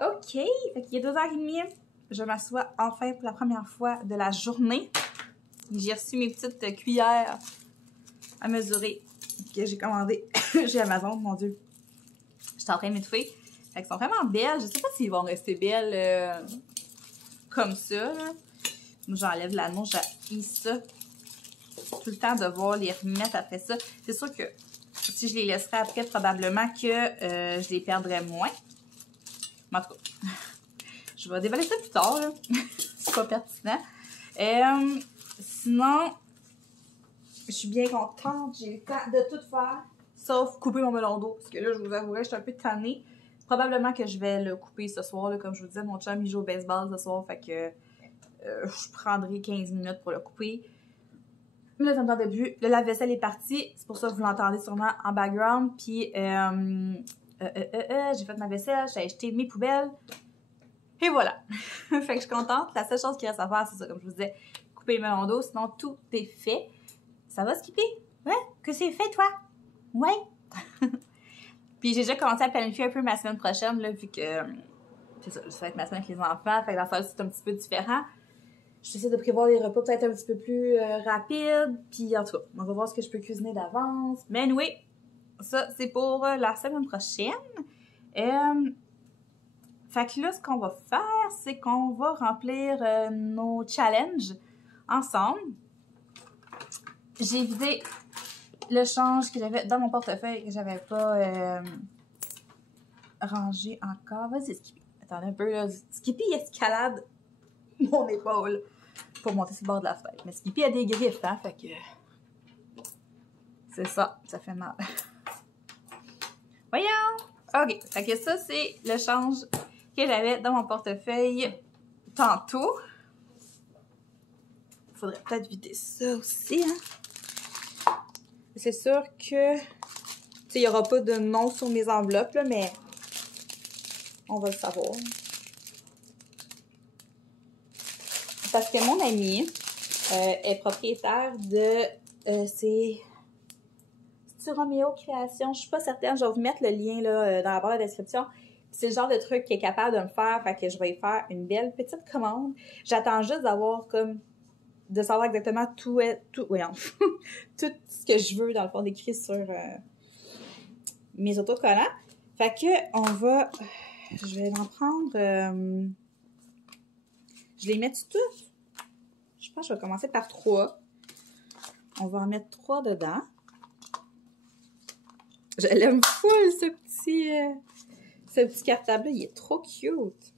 OK, fait qu'il est 2h30. Je m'assois enfin pour la première fois de la journée. J'ai reçu mes petites cuillères à mesurer que j'ai commandées chez Amazon, mon Dieu. J'étais en train de m'étouffer. Fait qu'elles sont vraiment belles. Je sais pas s'ils vont rester belles comme ça, là. Moi, j'enlève l'anneau, j'ai ça. Tout le temps de devoir les remettre après ça. C'est sûr que si je les laisserais après, probablement que je les perdrais moins. Mais en tout cas, je vais déballer ça plus tard, là. C'est pas pertinent. Sinon, je suis bien contente. J'ai le temps de tout faire, sauf couper mon melon d'eau. Parce que là, je vous avouerai, je suis un peu tannée. Probablement que je vais le couper ce soir, là. Comme je vous disais, mon chum, il joue au baseball ce soir. Fait que je prendrai 15 minutes pour le couper. Mais là, comme début, le lave-vaisselle est parti. C'est pour ça que vous l'entendez sûrement en background. Puis, j'ai fait ma vaisselle, j'ai acheté mes poubelles. Et voilà. Fait que je suis contente. La seule chose qu'il reste à faire, c'est ça, comme je vous disais, couper le melon d'eau. Sinon, tout est fait. Ça va, Skippy? Ouais? Que c'est fait, toi? Ouais? Puis j'ai déjà commencé à planifier un peu ma semaine prochaine, là, vu que ça va être ma semaine avec les enfants. Fait que dans ça, c'est un petit peu différent. J'essaie de prévoir des repas peut-être un petit peu plus rapides. Puis en tout cas, on va voir ce que je peux cuisiner d'avance. Mais anyway, ça, c'est pour la semaine prochaine. Fait que là, ce qu'on va faire, c'est qu'on va remplir nos challenges ensemble. J'ai vidé le change que j'avais dans mon portefeuille que j'avais pas rangé encore. Vas-y, Skippy. Attendez un peu, là. Skippy escalade mon épaule pour monter sur le bord de la fenêtre. Mais Skippy a des griffes, hein, fait que... C'est ça, ça fait mal. Voyons! OK, fait que ça, c'est le change que j'avais dans mon portefeuille tantôt. Il faudrait peut-être vider ça aussi, hein. C'est sûr que... Tu sais, il n'y aura pas de nom sur mes enveloppes, là, mais on va le savoir. Parce que mon amie est propriétaire de C'est Roméo Création. Je suis pas certaine. Je vais vous mettre le lien là, dans la barre de description. C'est le genre de truc qui est capable de me faire. Fait que je vais y faire une belle petite commande. J'attends juste d'avoir comme de savoir exactement tout voyons, tout ce que je veux dans le fond d'écrit sur mes autocollants. Fait que on va, je vais en prendre, je les mets tous. Je pense que je vais commencer par 3. On va en mettre 3 dedans. Je l'aime full ce petit cartable-là, il est trop cute.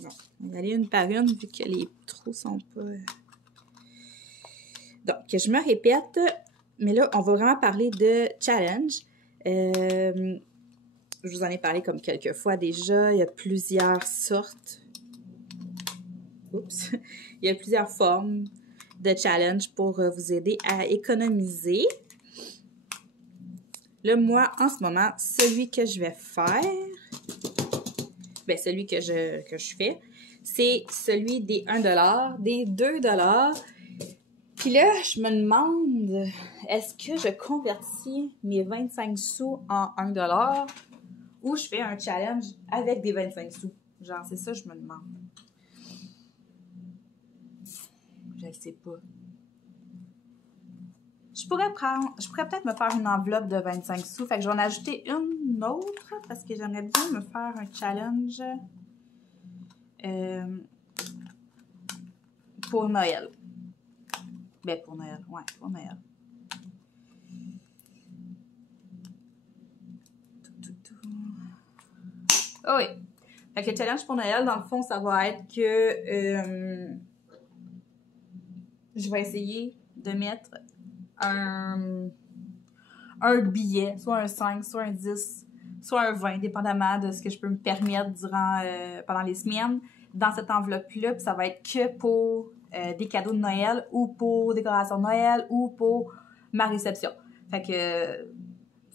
Bon, on va y aller une par une vu que les trous sont pas... Donc, je me répète, mais là, on va vraiment parler de challenge. Je vous en ai parlé comme quelques fois déjà. Il y a plusieurs sortes. Oups. Il y a plusieurs formes de challenge pour vous aider à économiser. Là, moi, en ce moment, celui que je vais faire, ben celui que je fais, c'est celui des 1$, des 2$. Puis là, je me demande, est-ce que je convertis mes 25 sous en 1$ ou je fais un challenge avec des 25 sous? Genre, c'est ça, je me demande. Je ne sais pas. Je pourrais peut-être me faire une enveloppe de 25 sous. Fait que je vais en ajouter une autre parce que j'aimerais bien me faire un challenge pour Noël. Ben, pour Noël. Ouais, pour Noël. Oh oui. Fait que le challenge pour Noël, dans le fond, ça va être que je vais essayer de mettre un billet, soit un 5, soit un 10, soit un 20, dépendamment de ce que je peux me permettre pendant les semaines, dans cette enveloppe-là. Puis ça va être que pour des cadeaux de Noël ou pour décoration de Noël ou pour ma réception. Fait que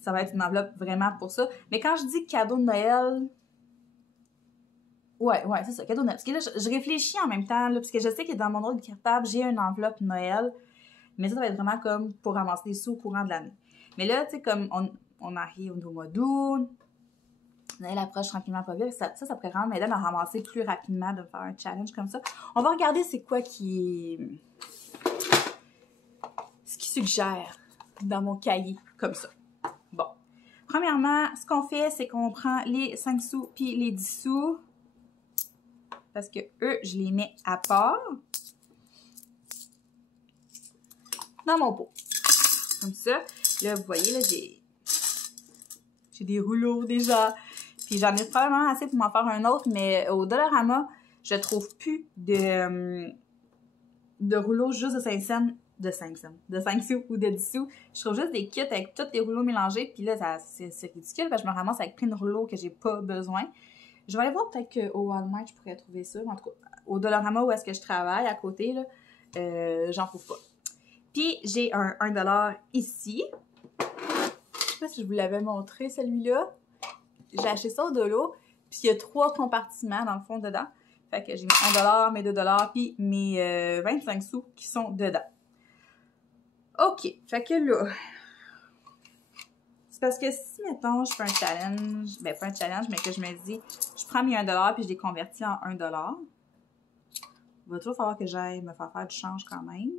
ça va être une enveloppe vraiment pour ça. Mais quand je dis cadeau de Noël... Ouais, c'est ça, cadeau de Noël. Parce que là, je réfléchis en même temps, là, parce que je sais que dans mon autre cartable, j'ai une enveloppe Noël. Mais ça va être vraiment comme pour ramasser des sous au courant de l'année. Mais là, tu sais, comme on arrive au mois d'août, Noël approche tranquillement pas vite. Ça pourrait vraiment m'aider à ramasser plus rapidement, de faire un challenge comme ça. On va regarder c'est quoi ce qui suggère dans mon cahier, comme ça. Bon. Premièrement, ce qu'on fait, c'est qu'on prend les 5 sous puis les 10 sous. Parce que eux, je les mets à part. Dans mon pot. Comme ça. Là, vous voyez, là, j'ai des rouleaux déjà. Puis j'en ai probablement assez pour m'en faire un autre, mais au Dollarama, je trouve plus de rouleaux juste de 5 cents. De 5 sous ou de 10 sous. Je trouve juste des kits avec tous les rouleaux mélangés. Puis là, c'est ridicule parce que je me ramasse avec plein de rouleaux que j'ai pas besoin. Je vais aller voir peut-être qu'au Walmart, je pourrais trouver ça. En tout cas, au Dollarama où est-ce que je travaille, à côté, là, j'en trouve pas. Puis, j'ai un 1$ ici. Je sais pas si je vous l'avais montré, celui-là. J'ai acheté ça au Dolo. Puis, il y a 3 compartiments, dans le fond, dedans. Fait que j'ai mis 1$, mes 2$, puis mes 25 sous qui sont dedans. OK. Fait que là... C'est parce que si, mettons, je fais un challenge... Ben, pas un challenge, mais que je me dis... Je prends mes 1$ puis je les convertis en 1$. Il va toujours falloir que j'aille me faire du change quand même.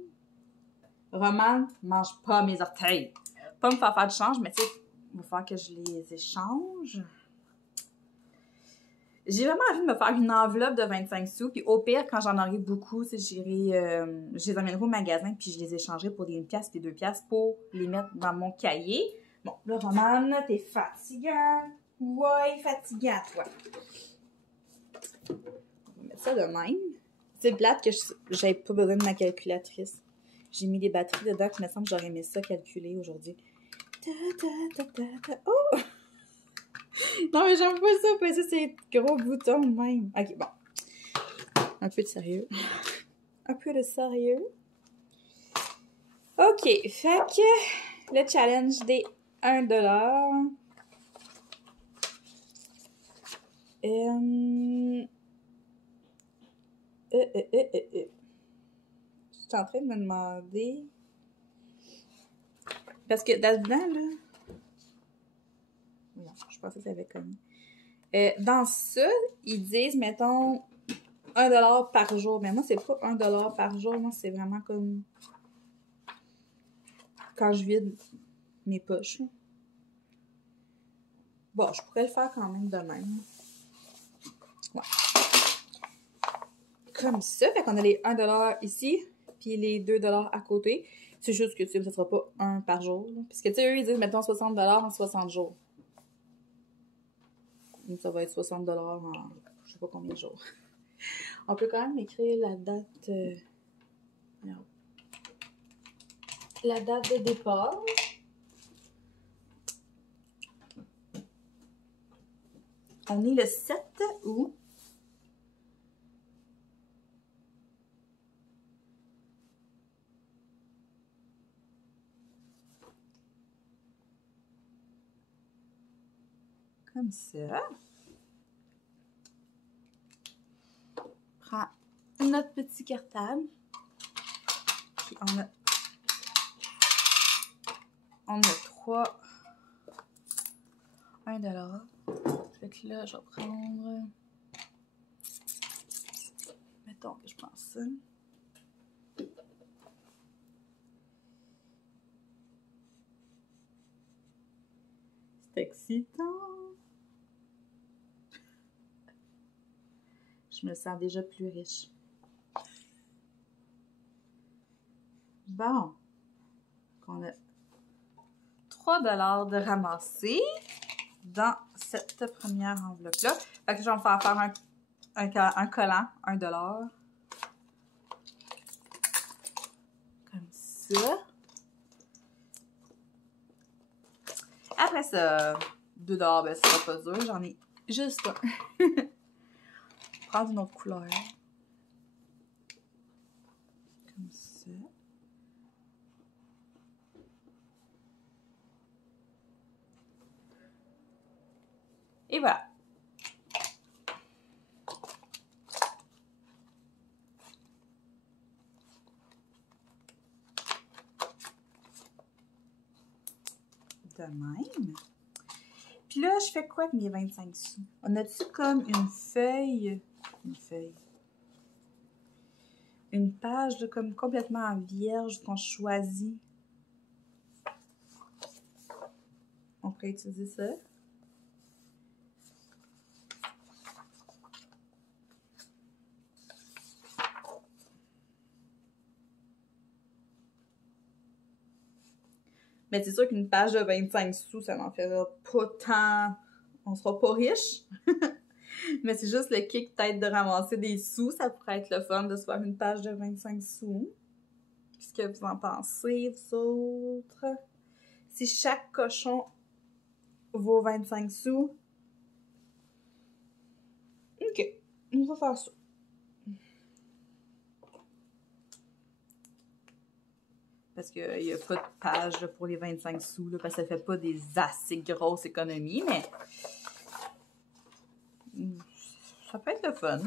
Roman, mange pas mes orteils. Pas me faire du change, mais tu sais, il va falloir que je les échange. J'ai vraiment envie de me faire une enveloppe de 25 sous. Puis au pire, quand j'en aurai beaucoup, je les amènerai au magasin puis je les échangerai pour des 1$ et des 2$ pour les mettre dans mon cahier. Bon, là, Roman, t'es fatigant. Ouais, fatigant, toi. On va mettre ça de même. C'est plate que j'avais pas besoin de ma calculatrice. J'ai mis des batteries dedans, il me semble que j'aurais aimé ça calculer aujourd'hui. Oh! Non, mais j'aime pas ça, passer ces gros boutons de même. Ok, bon. Un peu de sérieux. Un peu de sérieux. Ok, fait que le challenge des 1$. Je suis en train de me demander... Parce que là-dedans, là... Non, je pensais que ça avait connu. Dans ça, ils disent, mettons, 1$ par jour. Mais moi, c'est pas 1$ par jour. Moi, c'est vraiment comme... Quand je vide mes poches. Là. Bon, je pourrais le faire quand même de même. Ouais. Comme ça. Fait qu'on a les 1$ ici, puis les 2$ à côté. C'est juste que, tu sais, ça sera pas 1 par jour. Là. Parce que, tu sais, eux, ils disent, mettons, 60$ en 60 jours. Donc, ça va être 60$ en je sais pas combien de jours. On peut quand même écrire la date... la date de départ. On est le 7 août. Comme ça. Prends notre petit cartable. Puis on a 3 $1. Fait que là, je vais prendre... Mettons que je prends ça. C'est excitant. Je me sens déjà plus riche. Bon. On a 3$ de ramasser dans cette première enveloppe-là. Fait que je vais me faire un collant, 1$. Comme ça. Après ça, 2$, ben, ça sera pas dur. J'en ai juste un. Prendre une autre couleur. Comme ça. Et voilà. De même. Puis là, je fais quoi avec mes 25 sous? On a-tu comme une feuille? Une page là, comme complètement vierge qu'on choisit. On pourrait utiliser ça. Mais c'est sûr qu'une page de 25 sous, ça n'en fera pas tant... On sera pas riche. Mais c'est juste le kick peut-être de ramasser des sous. Ça pourrait être le fun de se faire une page de 25 sous. Qu'est-ce que vous en pensez, vous autres? Si chaque cochon vaut 25 sous. OK. On va faire ça. Parce qu'il n'y a pas de page là, pour les 25 sous, là, parce que ça ne fait pas des assez grosses économies, mais ça peut être le fun.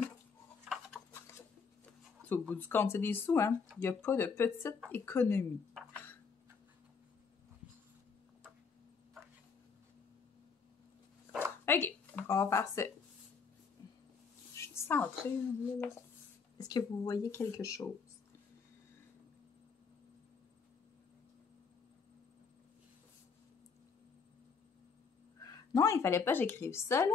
Au bout du compte, c'est des sous, hein? Il n'y a pas de petite économie. OK, donc on va faire ça. Je suis centrée, là. Est-ce que vous voyez quelque chose? Non, il fallait pas que j'écrive ça, là.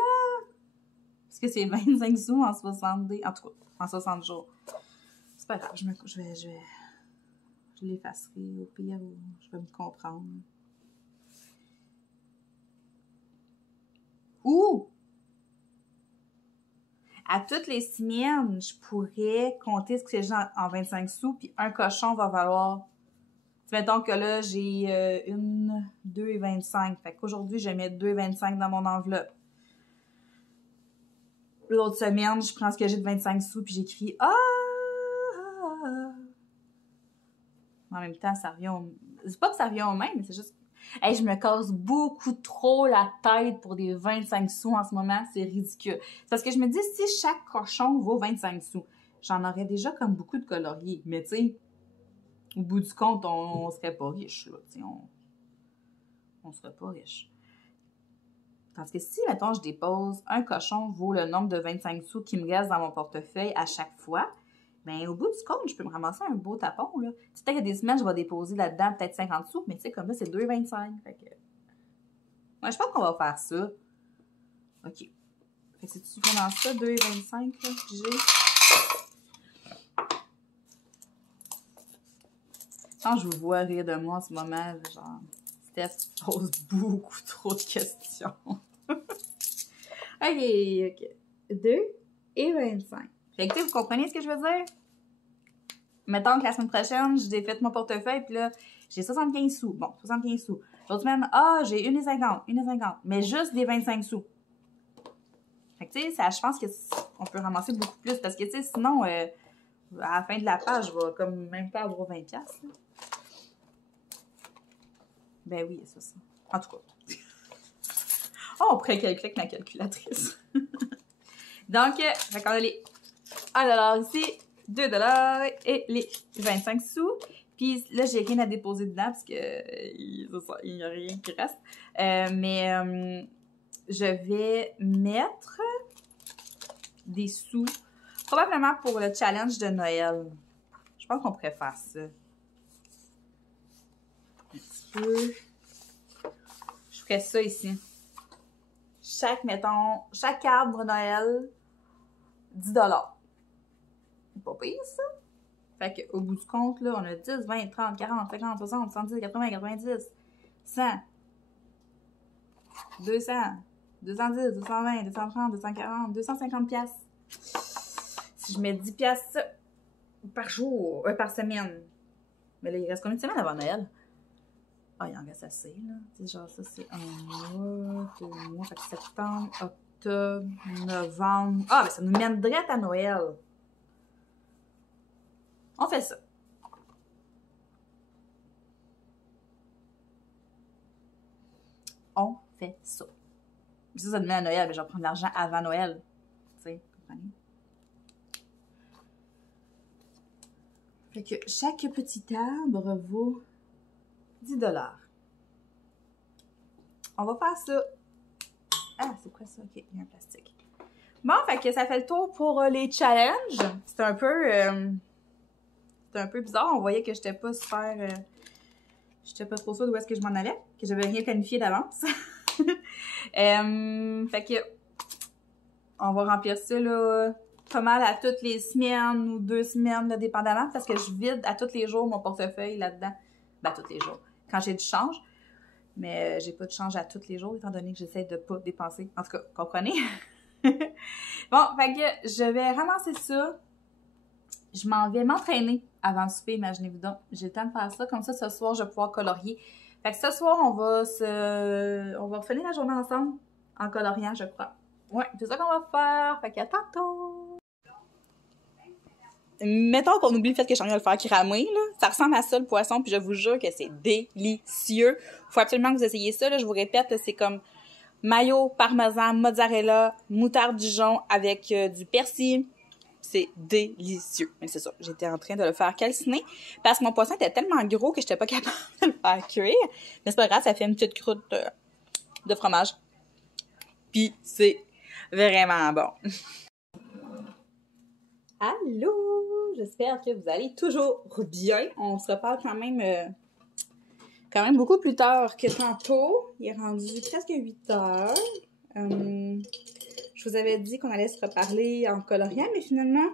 Parce que c'est 25 sous en 60 en tout cas, en 60 jours. C'est pas grave, je l'effacerai au pire ou je vais me comprendre. Ou, à toutes les semaines, je pourrais compter ce que j'ai en 25 sous, puis un cochon va valoir... Mettons que là, j'ai 2,25. Fait qu'aujourd'hui, je mets 2,25 dans mon enveloppe. L'autre semaine, je prends ce que j'ai de 25 sous, puis j'écris « Ah! » En même temps, ça revient au... C'est pas que ça revient au même, mais c'est juste... Hey, je me casse beaucoup trop la tête pour des 25 sous en ce moment. C'est ridicule. C'est parce que je me dis, si chaque cochon vaut 25 sous, j'en aurais déjà comme beaucoup de coloriés. Mais tu sais, au bout du compte, on serait pas riche, là. on sera pas riche. Tandis que si, mettons, je dépose un cochon vaut le nombre de 25 sous qui me reste dans mon portefeuille à chaque fois, bien, au bout du compte, je peux me ramasser un beau tapon, là. Peut-être qu'il y a des semaines, je vais déposer là-dedans peut-être 50 sous, mais tu sais, comme là, c'est 2,25. Fait que... Ouais, je pense qu'on va faire ça. OK. Fait que c'est-tu vraiment ça, 2,25, là, que j'ai? Quand je vous vois rire de moi en ce moment, genre, Steph pose beaucoup trop de questions. OK. 2,25. Fait que, vous comprenez ce que je veux dire? Mettons que la semaine prochaine, j'ai fait mon portefeuille, puis là, j'ai 75 sous. Bon, 75 sous. L'autre semaine, j'ai 1,50. Mais juste des 25 sous. Fait que, tu sais, je pense qu'on peut ramasser beaucoup plus. Parce que, tu sais, sinon, à la fin de la page, je vais comme même pas avoir 20$. Là. Ben oui, c'est ça. En tout cas. On pourrait calculer avec ma calculatrice. Donc, on a les 1$ ici, 2$ et les 25 sous. Puis là, j'ai rien à déposer dedans parce que il n'y a rien qui reste. Je vais mettre des sous, probablement pour le challenge de Noël. Je pense qu'on pourrait faire ça. Un petit peu. Je ferais ça ici. Chaque arbre Noël, 10$. C'est pas pire, ça? Fait qu'au bout du compte, là, on a 10, 20, 30, 40, 50, 60, 70, 80, 90, 100, 200, 210, 220, 230, 240, 250$. Si je mets 10$ par jour, par semaine. Mais là, il reste combien de semaines avant Noël? Il en reste assez, là. Tu sais, genre, ça, c'est 1 mois, 2 mois, fait que septembre, octobre, novembre. Ben ça nous mène direct à Noël. On fait ça. On fait ça. Puis ça nous mène à Noël, mais je vais prendre l'argent avant Noël. Tu sais, comprenez? Fait que chaque petit arbre vaut 10$. On va faire ça. C'est quoi ça? OK, il y a un plastique. Bon, fait que ça fait le tour pour les challenges. C'était un peu bizarre. On voyait que j'étais pas super... j'étais pas trop sûre d'où est-ce que je m'en allais. Que j'avais rien planifié d'avance. Fait que... On va remplir ça, là, pas mal à toutes les semaines ou 2 semaines, là, dépendamment. Parce que je vide à tous les jours mon portefeuille là-dedans. Ben, tous les jours. Quand j'ai du change. Mais j'ai pas de change à tous les jours, étant donné que j'essaie de pas dépenser. En tout cas, comprenez? Bon, fait que je vais ramasser ça. Je m'en vais m'entraîner avant le souper, imaginez-vous donc. J'ai le temps de faire ça. Comme ça, ce soir, je vais pouvoir colorier. Fait que ce soir, on va finir la journée ensemble en coloriant, je crois. Ouais, c'est ça qu'on va faire. Fait qu'à tantôt! Mettons qu'on oublie le fait que je suis en train de le faire cramer, là. Ça ressemble à ça, le poisson, puis je vous jure que c'est délicieux. Faut absolument que vous essayiez ça, là. Je vous répète, c'est comme mayo, parmesan, mozzarella, moutarde Dijon avec du persil. C'est délicieux. Mais c'est ça, j'étais en train de le faire calciner parce que mon poisson était tellement gros que j'étais pas capable de le faire cuire. Mais c'est pas grave, ça fait une petite croûte de fromage. Puis c'est vraiment bon. Allô! J'espère que vous allez toujours bien. On se reparle quand même beaucoup plus tard que tantôt. Il est rendu presque 8 heures. Je vous avais dit qu'on allait se reparler en coloriant, mais finalement,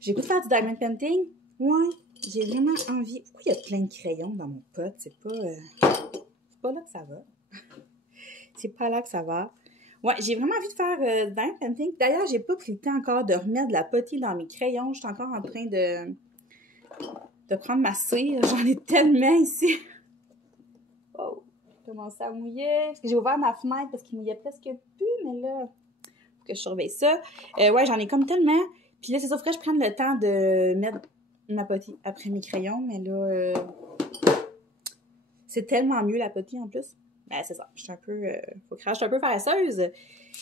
j'ai goût de faire du diamond painting. Ouais, j'ai vraiment envie. Pourquoi il y a plein de crayons dans mon pot? C'est pas là que ça va. C'est pas là que ça va. Ouais, j'ai vraiment envie de faire diamond painting. D'ailleurs, j'ai pas pris le temps encore de remettre de la potée dans mes crayons. Je suis encore en train de prendre ma cire. J'en ai tellement ici. Oh, j'ai commencé à mouiller. J'ai ouvert ma fenêtre parce qu'il mouillait presque plus, mais là, faut que je surveille ça. Ouais, j'en ai comme tellement. Puis là, c'est ça, faudrait que je prenne le temps de mettre ma potée après mes crayons, mais là, c'est tellement mieux la potée en plus. Ben, c'est ça, je suis un peu, faut que je suis un peu paresseuse.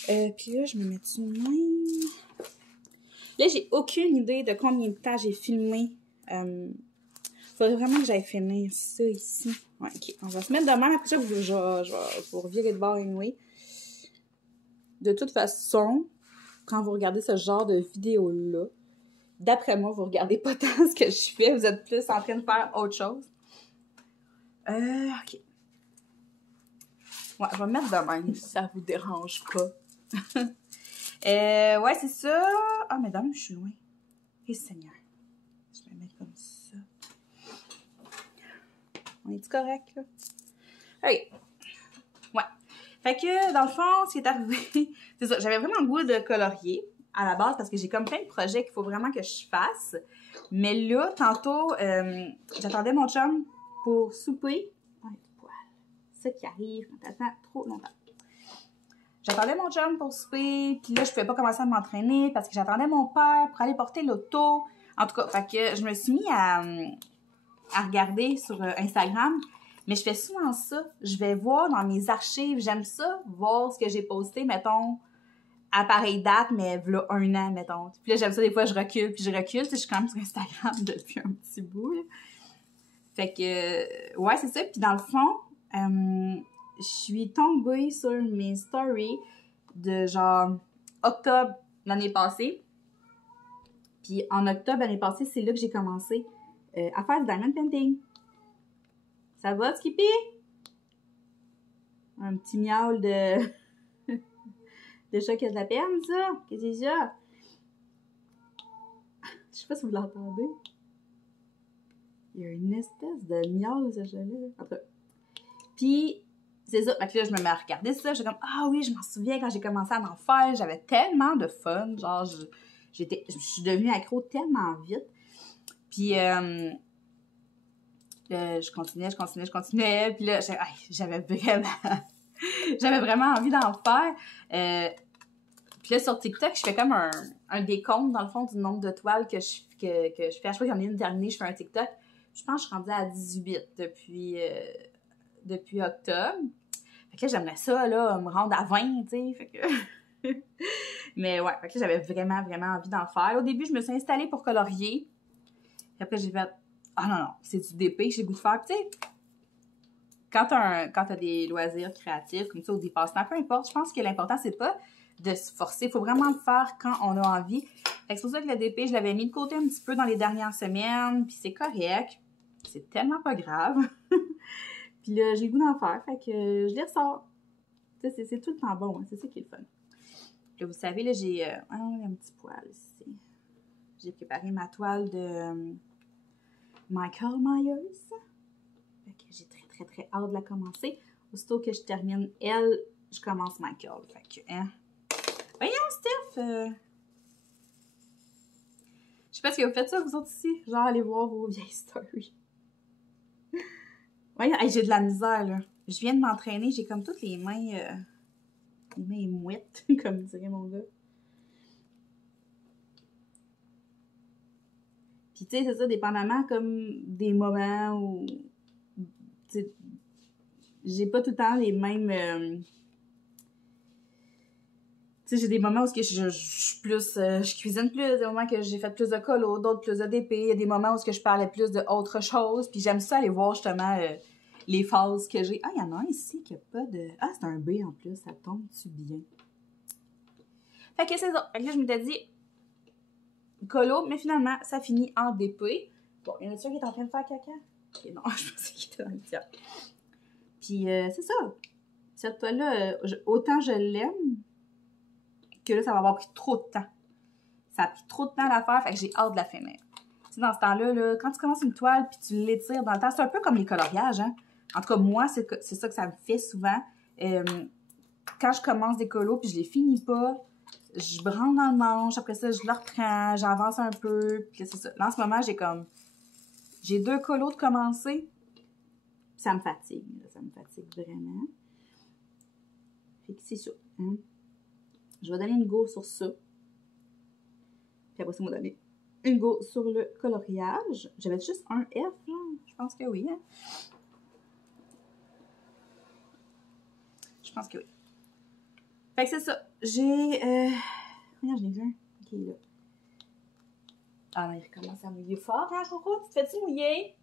Puis là, je me mets dessus de même. Là, j'ai aucune idée de combien de temps j'ai filmé. faudrait vraiment que j'aille finir ça ici. Ouais, ok. On va se mettre de même. Après ça, je vais vous revirer de bord anyway. De toute façon, quand vous regardez ce genre de vidéo-là, d'après moi, vous regardez pas tant ce que je fais. Vous êtes plus en train de faire autre chose. Ok. Ouais, je vais me mettre de même si ça vous dérange pas. Ouais, c'est ça. Ah, mais dans même, je suis loin. Et Seigneur. Je vais mettre comme ça. On est-tu correct, là? OK. Ouais. Fait que, dans le fond, ce qui est arrivé, c'est ça. J'avais vraiment le goût de colorier à la base parce que j'ai comme plein de projets qu'il faut vraiment que je fasse. Mais là, tantôt, j'attendais mon chum pour souper. Ouais, poil. Ça qui arrive quand t'attends trop longtemps. J'attendais mon chum pour souper, puis là, je pouvais pas commencer à m'entraîner parce que j'attendais mon père pour aller porter l'auto. En tout cas, fait que je me suis mis à regarder sur Instagram, mais je fais souvent ça. Je vais voir dans mes archives, j'aime ça, voir ce que j'ai posté, mettons, à pareille date, mais voilà 1 an, mettons. Puis là, j'aime ça, des fois, je recule, puis je recule. Tu sais, je suis quand même sur Instagram depuis un petit bout, là. Fait que, ouais, c'est ça. Puis dans le fond, je suis tombée sur mes stories de genre octobre l'année passée. Puis en octobre l'année passée, c'est là que j'ai commencé à faire du diamond painting. Ça va, Skippy? Un petit miaule de de chat qui a de la peine, ça? Qu'est-ce que c'est ça? Je sais pas si vous l'entendez. Il y a une espèce de miaule, ce chat-là. En tout cas. Puis, c'est ça. Fait que là, je me mets à regarder ça. J'étais comme, ah oui, je m'en souviens quand j'ai commencé à m'en faire. J'avais tellement de fun. Genre, je suis devenue accro tellement vite. Puis, je continuais. Puis là, j'avais vraiment envie d'en faire. Puis là, sur TikTok, je fais comme un décompte, dans le fond, du nombre de toiles que je fais. À chaque fois qu'il y en a une terminée, je fais un TikTok. Je pense que je suis rendue à 18 depuis octobre. Fait que là, j'aimerais ça, là, me rendre à 20, tu sais. Fait que... Mais ouais, fait que là, j'avais vraiment, vraiment envie d'en faire. Au début, je me suis installée pour colorier. Puis après, j'ai fait, ah non, non, c'est du DP que j'ai le goût de faire. Puis tu sais, quand t'as des loisirs créatifs, comme ça, ou des passe-temps, peu importe, je pense que l'important, c'est pas de se forcer. Il faut vraiment le faire quand on a envie. Fait que c'est pour ça que le DP, je l'avais mis de côté un petit peu dans les dernières semaines. Puis c'est correct. C'est tellement pas grave. Puis là, j'ai le goût d'en faire. Fait que je les ressors. C'est tout le temps bon. Hein. C'est ça qui est le fun. Là, vous savez, là, j'ai un petit poil ici. J'ai préparé ma toile de Michael Myers. Fait que j'ai très, très, très hâte de la commencer. Aussitôt que je termine elle, je commence Michael. Fait que, hein. Voyons, Steph! Je sais pas si vous faites ça, vous autres ici. Genre, allez voir vos vieilles stories. Voyons, hey, j'ai de la misère, là. Je viens de m'entraîner, j'ai comme toutes les mains mouettes, comme dirait mon gars. Puis, tu sais, c'est ça, dépendamment comme des moments où, tu sais, j'ai pas tout le temps les mêmes... Tu sais, j'ai des moments où je suis plus... je cuisine plus, des moments que j'ai fait plus de colo, d'autres plus de DP. Il y a des moments où je parlais plus d'autre chose. Puis j'aime ça aller voir, justement, les phases que j'ai. Ah, il y en a un ici qui a pas de... Ah, c'est un B en plus, ça tombe-tu bien? Fait que c'est ça. Fait que là, je m'étais dit colo, mais finalement, ça finit en DP. Bon, il y en a-tu un qui est en train de faire caca? Ok, non, je pensais qu'il était dans le tiers. Puis c'est ça. Cette toile-là, autant je l'aime, que là, ça va avoir pris trop de temps. Ça a pris trop de temps à la faire, fait que j'ai hâte de la finir. Tu sais, dans ce temps-là, là, quand tu commences une toile puis tu l'étires dans le temps, c'est un peu comme les coloriages, hein. En tout cas, moi, c'est ça que ça me fait souvent. Quand je commence des colos puis je les finis pas, je branle dans le manche, après ça, je le reprends, j'avance un peu, puis c'est ça. Là, en ce moment, j'ai 2 colos de commencer, ça me fatigue. Là, ça me fatigue vraiment. Fait que c'est ça. Hein? Je vais donner une go sur ça. Puis après ça, on va donner une go sur le coloriage. J'avais juste un F, là. Je pense que oui, hein? Je pense que oui. Fait que c'est ça. J'ai... Regarde, je l'ai vu un. Ok, là. Ah non, il recommence à mouiller fort, hein, Coco? Tu te fais-tu mouiller?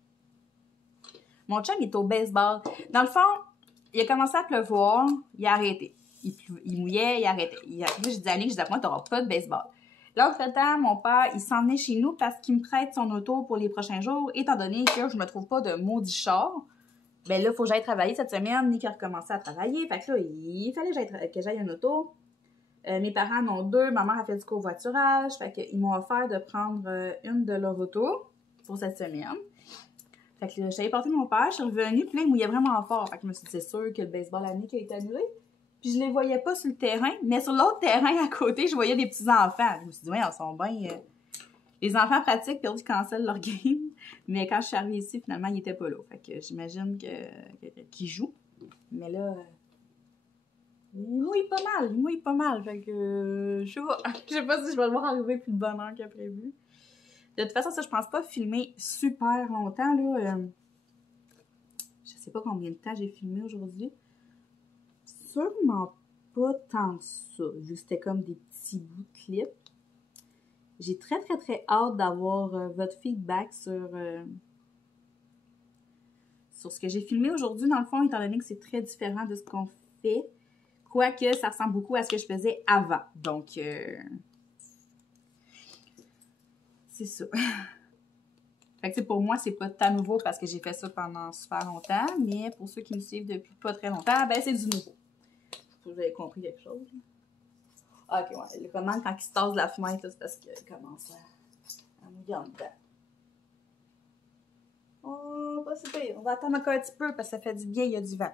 Mon chum, il est au baseball. Dans le fond, il a commencé à pleuvoir, il a arrêté. Il mouillait, il arrêtait. J'ai dit à Annick, je disais, moi, t'auras pas de baseball. L'autre temps, mon père, il s'en venait chez nous parce qu'il me prête son auto pour les prochains jours, étant donné que je me trouve pas de maudit char. Ben là, il faut que j'aille travailler cette semaine. Nick a recommencé à travailler. Fait que là, il fallait que j'aille une auto. Mes parents en ont 2. Ma mère a fait du covoiturage. Fait qu'ils m'ont offert de prendre une de leurs autos pour cette semaine. Fait que j'allais porter mon père. Je suis revenue. Puis là, il mouillait vraiment fort. Fait que je me suis dit, c'est sûr que le baseball à Nick a été annulé. Puis je les voyais pas sur le terrain. Mais sur l'autre terrain à côté, je voyais des petits-enfants. Je me suis dit, ouais, ils sont bien... Les enfants pratiquent, puis ils cancellent leur game. Mais quand je suis arrivée ici, finalement, ils n'étaient pas là. Fait que j'imagine qu'ils jouent. Mais là, ils mouillent pas mal. Fait que je sais pas si je vais le voir arriver plus de bonne heure que prévu. De toute façon, ça, je pense pas filmer super longtemps, là. Je sais pas combien de temps j'ai filmé aujourd'hui. Sûrement pas tant que ça, vu que c'était comme des petits bouts de clips. J'ai très hâte d'avoir votre feedback sur ce que j'ai filmé aujourd'hui, dans le fond, étant donné que c'est très différent de ce qu'on fait. Quoique, ça ressemble beaucoup à ce que je faisais avant. Donc, c'est ça. Fait que pour moi, c'est pas tant nouveau parce que j'ai fait ça pendant super longtemps. Mais pour ceux qui me suivent depuis pas très longtemps, ben c'est du nouveau. Vous avez compris quelque chose. Ah, ok, ouais. Le commande, quand il se tasse de la fenêtre, c'est parce qu'il commence à mouiller en dedans. Oh, pas si pire. On va attendre encore un petit peu parce que ça fait du bien, il y a du vent.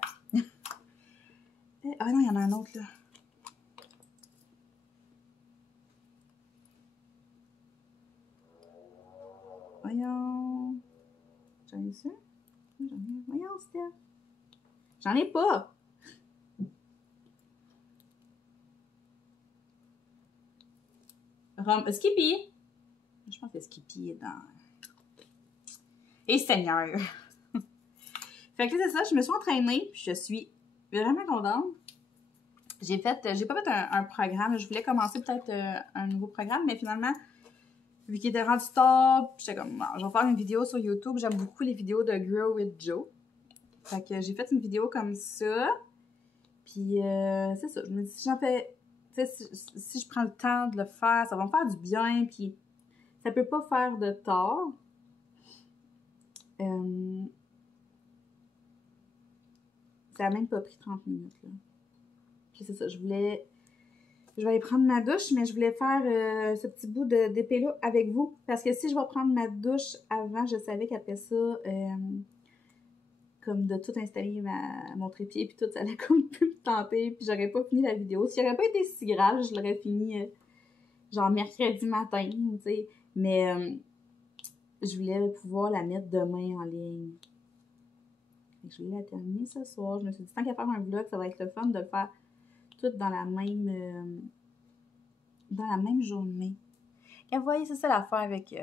Ah non, il y en a un autre là. Voyons. J'en ai ça? Voyons, Steph. J'en ai pas. Skippy. Je pense que Skippy est dans... Et Seigneur. Fait que c'est ça, je me suis entraînée, puis je suis vraiment contente. J'ai pas fait un programme, je voulais commencer peut-être un nouveau programme, mais finalement, vu qu'il était rendu tard, j'étais comme, bon, je vais faire une vidéo sur YouTube, j'aime beaucoup les vidéos de Grow with Joe. Fait que j'ai fait une vidéo comme ça, puis c'est ça, je me dis, si j'en fais, tu sais, si je prends le temps de le faire, ça va me faire du bien, puis ça peut pas faire de tort. Ça a même pas pris 30 minutes, là. Puis c'est ça, je vais aller prendre ma douche, mais je voulais faire ce petit bout d'épée-là avec vous. Parce que si je vais prendre ma douche avant, je savais qu'après ça, comme de tout installer mon trépied, puis tout, ça allait comme plus me tenter, puis j'aurais pas fini la vidéo. Si j'aurais pas été si grave, je l'aurais fini genre mercredi matin, tu sais. Mais je voulais pouvoir la mettre demain en ligne. Je voulais la terminer ce soir. Je me suis dit, tant qu'à faire un vlog, ça va être le fun de le faire tout dans la même journée. Et vous voyez, c'est ça l'affaire avec...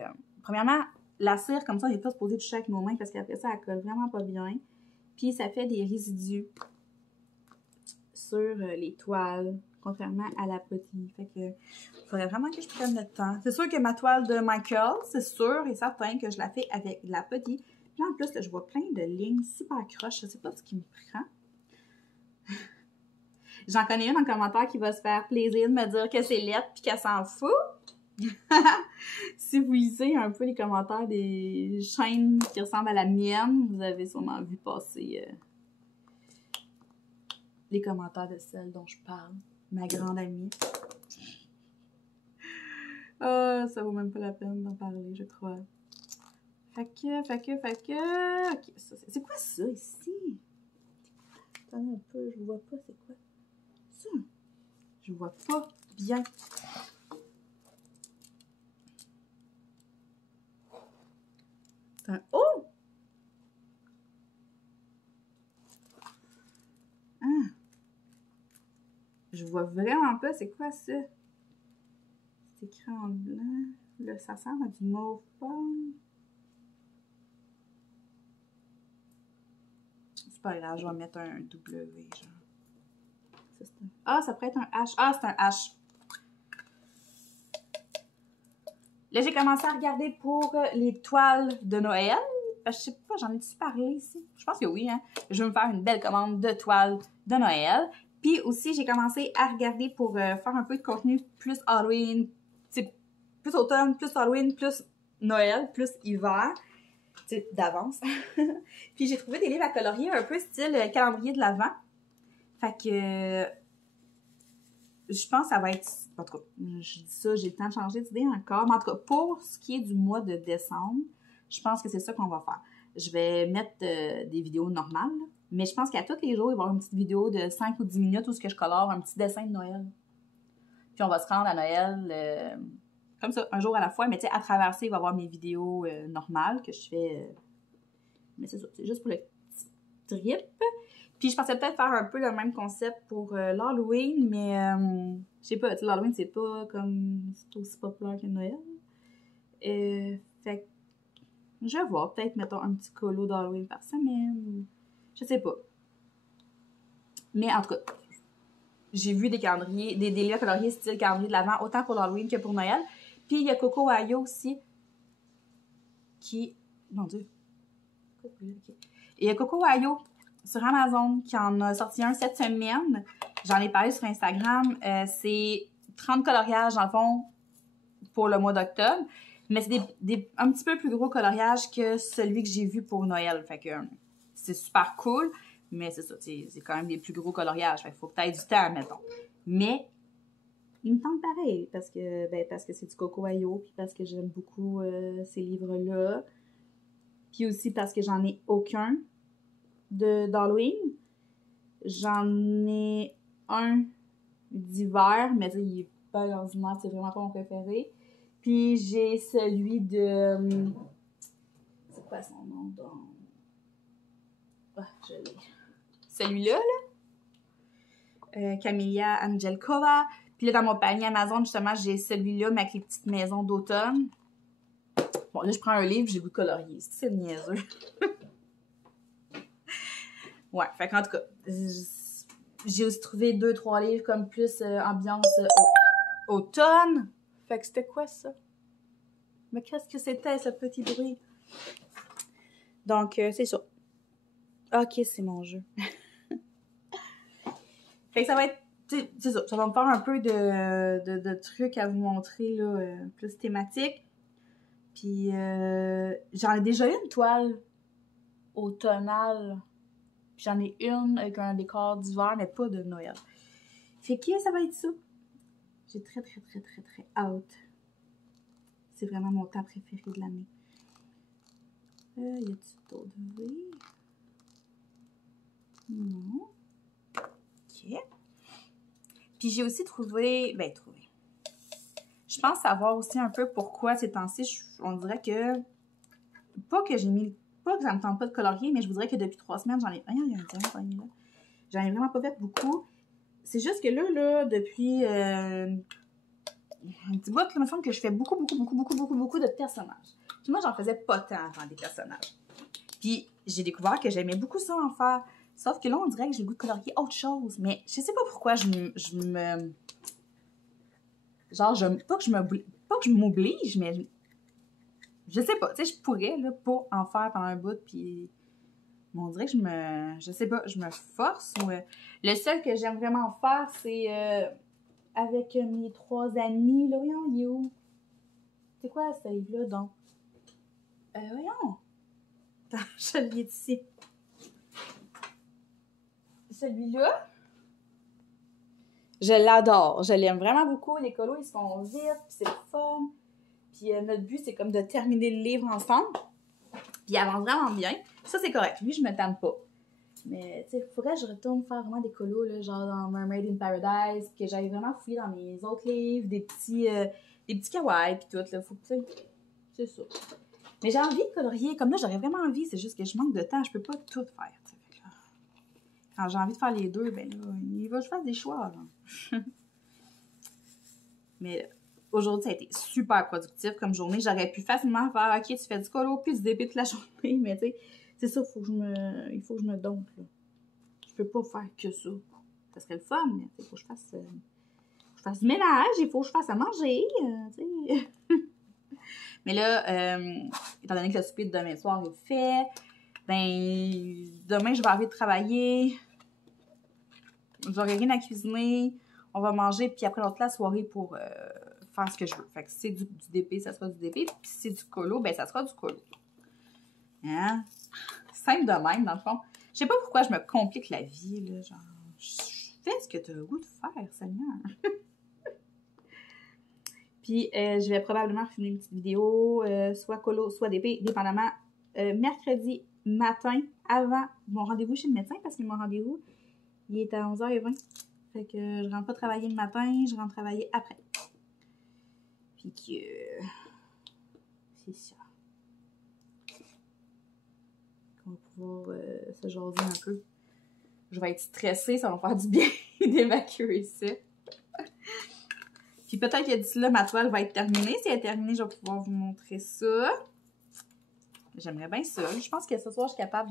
premièrement, la cire, comme ça, on n'est pas supposé toucher avec nos mains parce qu'après ça, elle colle vraiment pas bien. Puis, ça fait des résidus sur les toiles, contrairement à la potille. Fait que, il faudrait vraiment que je prenne le temps. C'est sûr que ma toile de Michael, c'est sûr et certain que je la fais avec la potille. Puis en plus, là, je vois plein de lignes super croches. Je sais pas ce qui me prend. J'en connais une en commentaire qui va se faire plaisir de me dire que c'est lettre puis qu'elle s'en fout. Si vous lisez un peu les commentaires des chaînes qui ressemblent à la mienne, vous avez sûrement vu passer les commentaires de celle dont je parle, ma grande amie. Ça vaut même pas la peine d'en parler, je crois. Fait que... Ok, c'est quoi ça ici? Attendez un peu, je vois pas, c'est quoi ça? Je vois pas bien. C'est un... Oh! Ah! Je vois vraiment pas, c'est quoi ça? C'est écrit en blanc. Là, ça ressemble à du mauve pomme. C'est pas grave, je vais mettre un W, genre. Ah, ça pourrait être un H. Ah, c'est un H. Là, j'ai commencé à regarder pour les toiles de Noël. je sais pas, j'en ai-tu parlé ici? Je pense que oui, hein. Je veux me faire une belle commande de toile de Noël. Puis aussi, j'ai commencé à regarder pour faire un peu de contenu plus Halloween, plus automne, plus Halloween, plus Noël, plus hiver, d'avance. Puis j'ai trouvé des livres à colorier un peu style calendrier de l'Avent. Fait que je pense que ça va être... En tout cas, je dis ça, j'ai le temps de changer d'idée encore. Mais en tout cas, pour ce qui est du mois de décembre, je pense que c'est ça qu'on va faire. Je vais mettre des vidéos normales, mais je pense qu'à tous les jours, il va y avoir une petite vidéo de 5 ou 10 minutes où je colore un petit dessin de Noël. Puis on va se rendre à Noël comme ça, un jour à la fois. Mais tu sais, à travers ça, il va y avoir mes vidéos normales que je fais. Mais c'est ça, c'est juste pour le petit trip. Puis je pensais peut-être faire un peu le même concept pour l'Halloween, mais je sais pas, tu sais, l'Halloween, c'est pas comme... c'est aussi populaire que Noël. Fait que je vais voir, peut-être, mettons, un petit colo d'Halloween par semaine. Je sais pas. Mais en tout cas, j'ai vu des calendriers, des livres coloriés style calendrier de l'Avent, autant pour l'Halloween que pour Noël. Puis il y a Coco Ayo aussi, qui... Mon Dieu. Et il y a Coco Ayo sur Amazon qui en a sorti un cette semaine. J'en ai parlé sur Instagram. C'est 30 coloriages, dans le fond, pour le mois d'octobre. Mais c'est un petit peu plus gros coloriage que celui que j'ai vu pour Noël. Fait que c'est super cool. Mais c'est ça, c'est quand même des plus gros coloriages. Fait qu'il faut peut-être du temps, mettons. Mais il me tente pareil parce que c'est du Coco Ayo, puis parce que j'aime beaucoup ces livres-là. Puis aussi parce que j'en ai aucun d'Halloween. J'en ai un d'hiver, mais il est pas ordinaire, c'est vraiment pas mon préféré. Puis j'ai celui de... c'est quoi son nom donc? Ah, je l'ai. Celui-là, là. Camellia Angelkova. Puis là, dans mon panier Amazon, justement, j'ai celui-là, mais avec les petites maisons d'automne. Bon, là, je prends un livre, j'ai le goût de colorier. C'est niaiseux. Ouais, fait qu'en tout cas, j'ai aussi trouvé 2-3 livres comme plus ambiance automne. Fait que c'était quoi ça? Mais qu'est-ce que c'était ce petit bruit? Donc, c'est ça. Ok, c'est mon jeu. Fait que ça va être, c'est ça, ça va me faire un peu de trucs à vous montrer, là, plus thématiques. Puis, j'en ai déjà eu une toile automnale. Puis j'en ai une avec un décor d'hiver, mais pas de Noël. Fait que ça va être ça. J'ai très hâte. C'est vraiment mon temps préféré de l'année. Y a-t-il d'autres V? Non. Ok. Puis j'ai aussi trouvé... Je pense savoir aussi un peu pourquoi ces temps-ci, on dirait que... Pas que ça me tente pas de colorier, mais je vous dirais que depuis 3 semaines, j'en ai... il y a un diamant là. J'en ai vraiment pas fait beaucoup. C'est juste que là, depuis un petit bout, il me semble que je fais beaucoup de personnages. Puis moi, j'en faisais pas tant avant des personnages. Puis j'ai découvert que j'aimais beaucoup ça en faire. Sauf que là, on dirait que j'ai le goût de colorier autre chose. Mais je sais pas pourquoi je me... Genre, pas que je m'oblige, mais... Je sais pas. Tu sais, je pourrais, là, pas en faire pendant un bout, puis... Mais on dirait que je sais pas, je me force. Ou, le seul que j'aime vraiment faire, c'est avec mes 3 amis. Là, voyons, il est où? C'est quoi ce livre-là, donc? Voyons. Attends, je l'ai ici. Celui-là, je l'adore. Je l'aime vraiment beaucoup. Les colos, ils se font vite, puis c'est le fun. Puis notre but, c'est comme de terminer le livre ensemble. Puis il avance vraiment bien. Ça, c'est correct. Lui, je me tente pas. Mais, tu sais, il faudrait que je retourne faire vraiment des colos, là, genre dans Mermaid in Paradise, que j'aille vraiment fouiller dans mes autres livres, des petits kawaii, puis tout, là. Faut que, tu sais, c'est ça. Mais j'ai envie de colorier. Comme là, j'aurais vraiment envie. C'est juste que je manque de temps. Je peux pas tout faire, tu sais. Quand j'ai envie de faire les deux, ben là, il va que je fasse des choix, là. Mais aujourd'hui, ça a été super productif comme journée. J'aurais pu facilement faire, OK, tu fais du colo puis du DP toute la journée, mais tu sais, c'est ça, il faut que je me dompte, là. Je peux pas faire que ça. Ça serait le fun, mais il faut que je fasse du ménage, il faut que je fasse à manger, tu sais. Mais là, étant donné que le souper de demain soir est fait, ben, demain, je vais arrêter de travailler. J'aurai rien à cuisiner. On va manger, puis après, l'autre la soirée pour faire ce que je veux. Fait que si c'est du DP, ça sera du DP. Puis si c'est du colo, ben, ça sera du colo. Hein? Simple de même, dans le fond. Je sais pas pourquoi je me complique la vie, là. Genre, je fais ce que tu as le goût de faire, Seigneur. Puis, je vais probablement filmer une petite vidéo, soit colo, soit DP, dépendamment, mercredi matin, avant mon rendez-vous chez le médecin, parce que mon rendez-vous, il est à 11h20. Fait que je rentre pas travailler le matin, je rentre travailler après. Puis que... c'est ça. On va pouvoir se jaser un peu. Je vais être stressée, ça va me faire du bien d'évacuer ça. Puis peut-être que d'ici là, ma toile va être terminée. Si elle est terminée, je vais pouvoir vous montrer ça. J'aimerais bien ça. Je pense que ce soir, je suis capable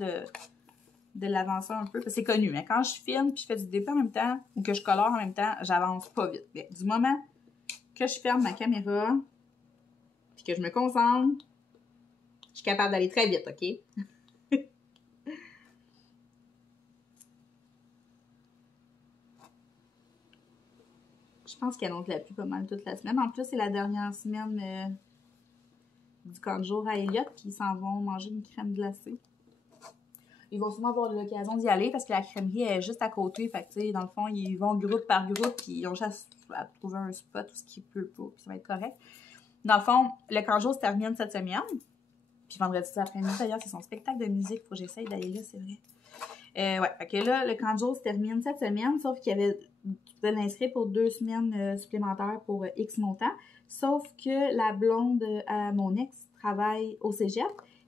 de l'avancer un peu. C'est connu, mais quand je filme puis je fais du DP en même temps ou que je colore en même temps, j'avance pas vite. Mais du moment que je ferme ma caméra puis que je me concentre, je suis capable d'aller très vite, OK? Je pense qu'il annonce la pluie pas mal toute la semaine. En plus, c'est la dernière semaine du camp de jour à Elliott, puis ils s'en vont manger une crème glacée. Ils vont souvent avoir l'occasion d'y aller parce que la crèmerie est juste à côté. Fait que, tu sais, dans le fond, ils vont groupe par groupe, puis ils ont juste à trouver un spot où ce qui peut pas, puis ça va être correct. Dans le fond, le camp de jour se termine cette semaine. Puis vendredi après-midi, d'ailleurs, c'est son spectacle de musique. Faut que j'essaye d'aller là, c'est vrai. Ouais, fait que là, le camp de jour se termine cette semaine, sauf qu'il y avait, tu pouvais l'inscrire pour 2 semaines supplémentaires pour X montant. Sauf que la blonde à mon ex travaille au cégep,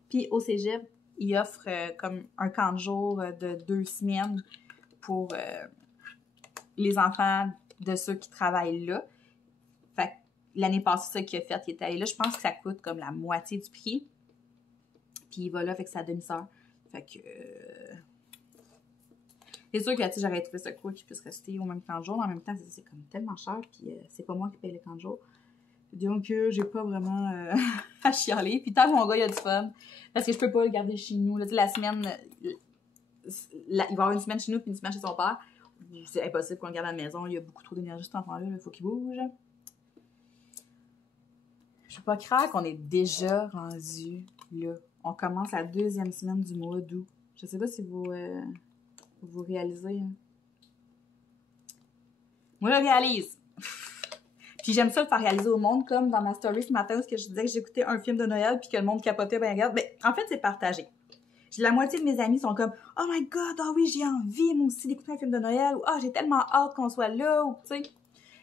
puis au cégep, il offre comme un camp de jour de 2 semaines pour les enfants de ceux qui travaillent là. Fait que l'année passée, ça qu'il a fait, il était allé là, je pense que ça coûte comme la moitié du prix. Puis il va là avec sa demi-sœur. Fait que... c'est sûr que j'aurais trouvé ça cool qu'il puisse rester au même camp de jour. Mais en même temps, c'est comme tellement cher. Puis c'est pas moi qui paye le camp de jour. Donc, j'ai pas vraiment à chialer. Puis tant que mon gars, il a du fun. Parce que je peux pas le garder chez nous. Là, la semaine, il va y avoir une semaine chez nous puis une semaine chez son père. C'est impossible qu'on le garde à la maison. Il y a beaucoup trop d'énergie, cet enfant-là. Il faut qu'il bouge. Je peux pas croire qu'on est déjà rendu là. On commence la 2e semaine du mois d'août. Je sais pas si vous réalisez. Hein. Moi, je le réalise. Puis j'aime ça le faire réaliser au monde, comme dans ma story ce matin, où je disais que j'écoutais un film de Noël puis que le monde capotait, ben regarde. Mais en fait, c'est partagé. La moitié de mes amis sont comme « Oh my God, ah oui, j'ai envie, moi aussi, d'écouter un film de Noël. » ou « Ah, j'ai tellement hâte qu'on soit là. » ou tu sais.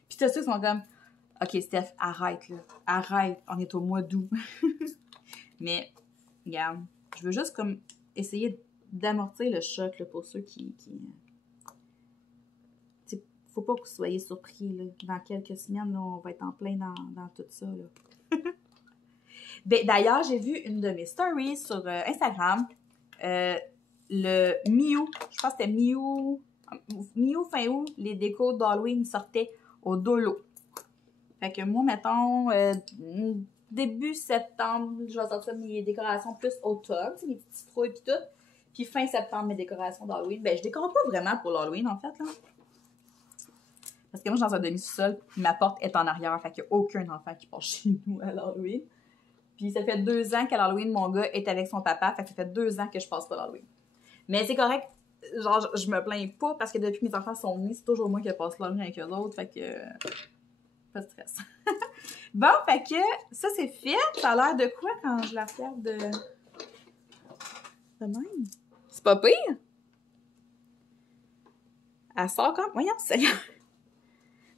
Puis t'as ceux qui sont comme « OK, Steph, arrête, là. Arrête, on est au mois d'août. » Mais, regarde, je veux juste comme essayer d'amortir le choc là, pour ceux qui faut pas que vous soyez surpris. Là. Dans quelques semaines, là, on va être en plein dans tout ça. Là. Ben, d'ailleurs, j'ai vu une de mes stories sur Instagram. Le mi-août, je pense que c'était mi-août fin août, les décos d'Halloween sortaient au Dolo. Fait que moi, mettons, début septembre, je vais sortir mes décorations plus automne, mes petites citrouilles et tout. Puis fin septembre, mes décorations d'Halloween. Ben, je décore pas vraiment pour l'Halloween, en fait, là. Parce que moi, je suis dans un demi-sous-sol, ma porte est en arrière, fait qu'il n'y a aucun enfant qui passe chez nous à l'Halloween. Puis ça fait 2 ans qu'à l'Halloween, mon gars est avec son papa, fait que ça fait 2 ans que je passe pas l'Halloween. Mais c'est correct, genre, je me plains pas parce que depuis que mes enfants sont nés, c'est toujours moi qui passe l'Halloween avec eux autres, fait que... pas de stress. Bon, fait que ça, c'est fait. Ça a l'air de quoi quand je la regarde de même? C'est pas pire? Elle sort quand même... Voyons, Seigneur!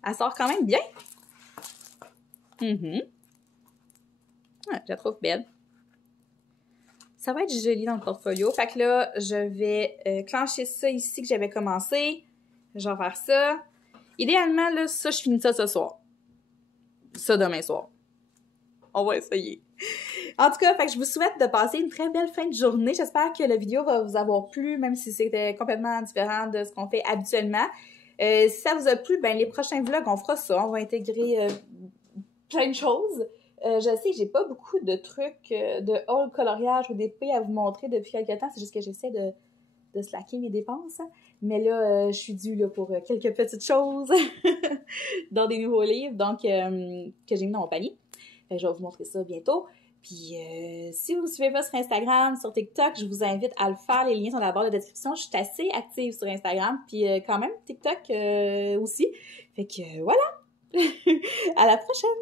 Elle sort quand même bien. Ouais, je la trouve belle. Ça va être joli dans le portfolio. Fait que là, je vais clencher ça ici que j'avais commencé. Je vais faire ça. Idéalement, là, ça, je finis ça ce soir. Ça demain soir. On va essayer. En tout cas, fait que je vous souhaite de passer une très belle fin de journée. J'espère que la vidéo va vous avoir plu, même si c'était complètement différent de ce qu'on fait habituellement. Si ça vous a plu, ben les prochains vlogs, on fera ça. On va intégrer plein de choses. Je sais que j'ai pas beaucoup de trucs de haut coloriage ou d'épée à vous montrer depuis quelques temps. C'est juste que j'essaie de slacker mes dépenses. Mais là, je suis due là, pour quelques petites choses dans des nouveaux livres donc que j'ai mis dans mon panier. Fait que je vais vous montrer ça bientôt. Puis si vous ne me suivez pas sur Instagram, sur TikTok, je vous invite à le faire. Les liens sont dans la barre de description. Je suis assez active sur Instagram. Puis quand même, TikTok aussi. Fait que voilà! À la prochaine!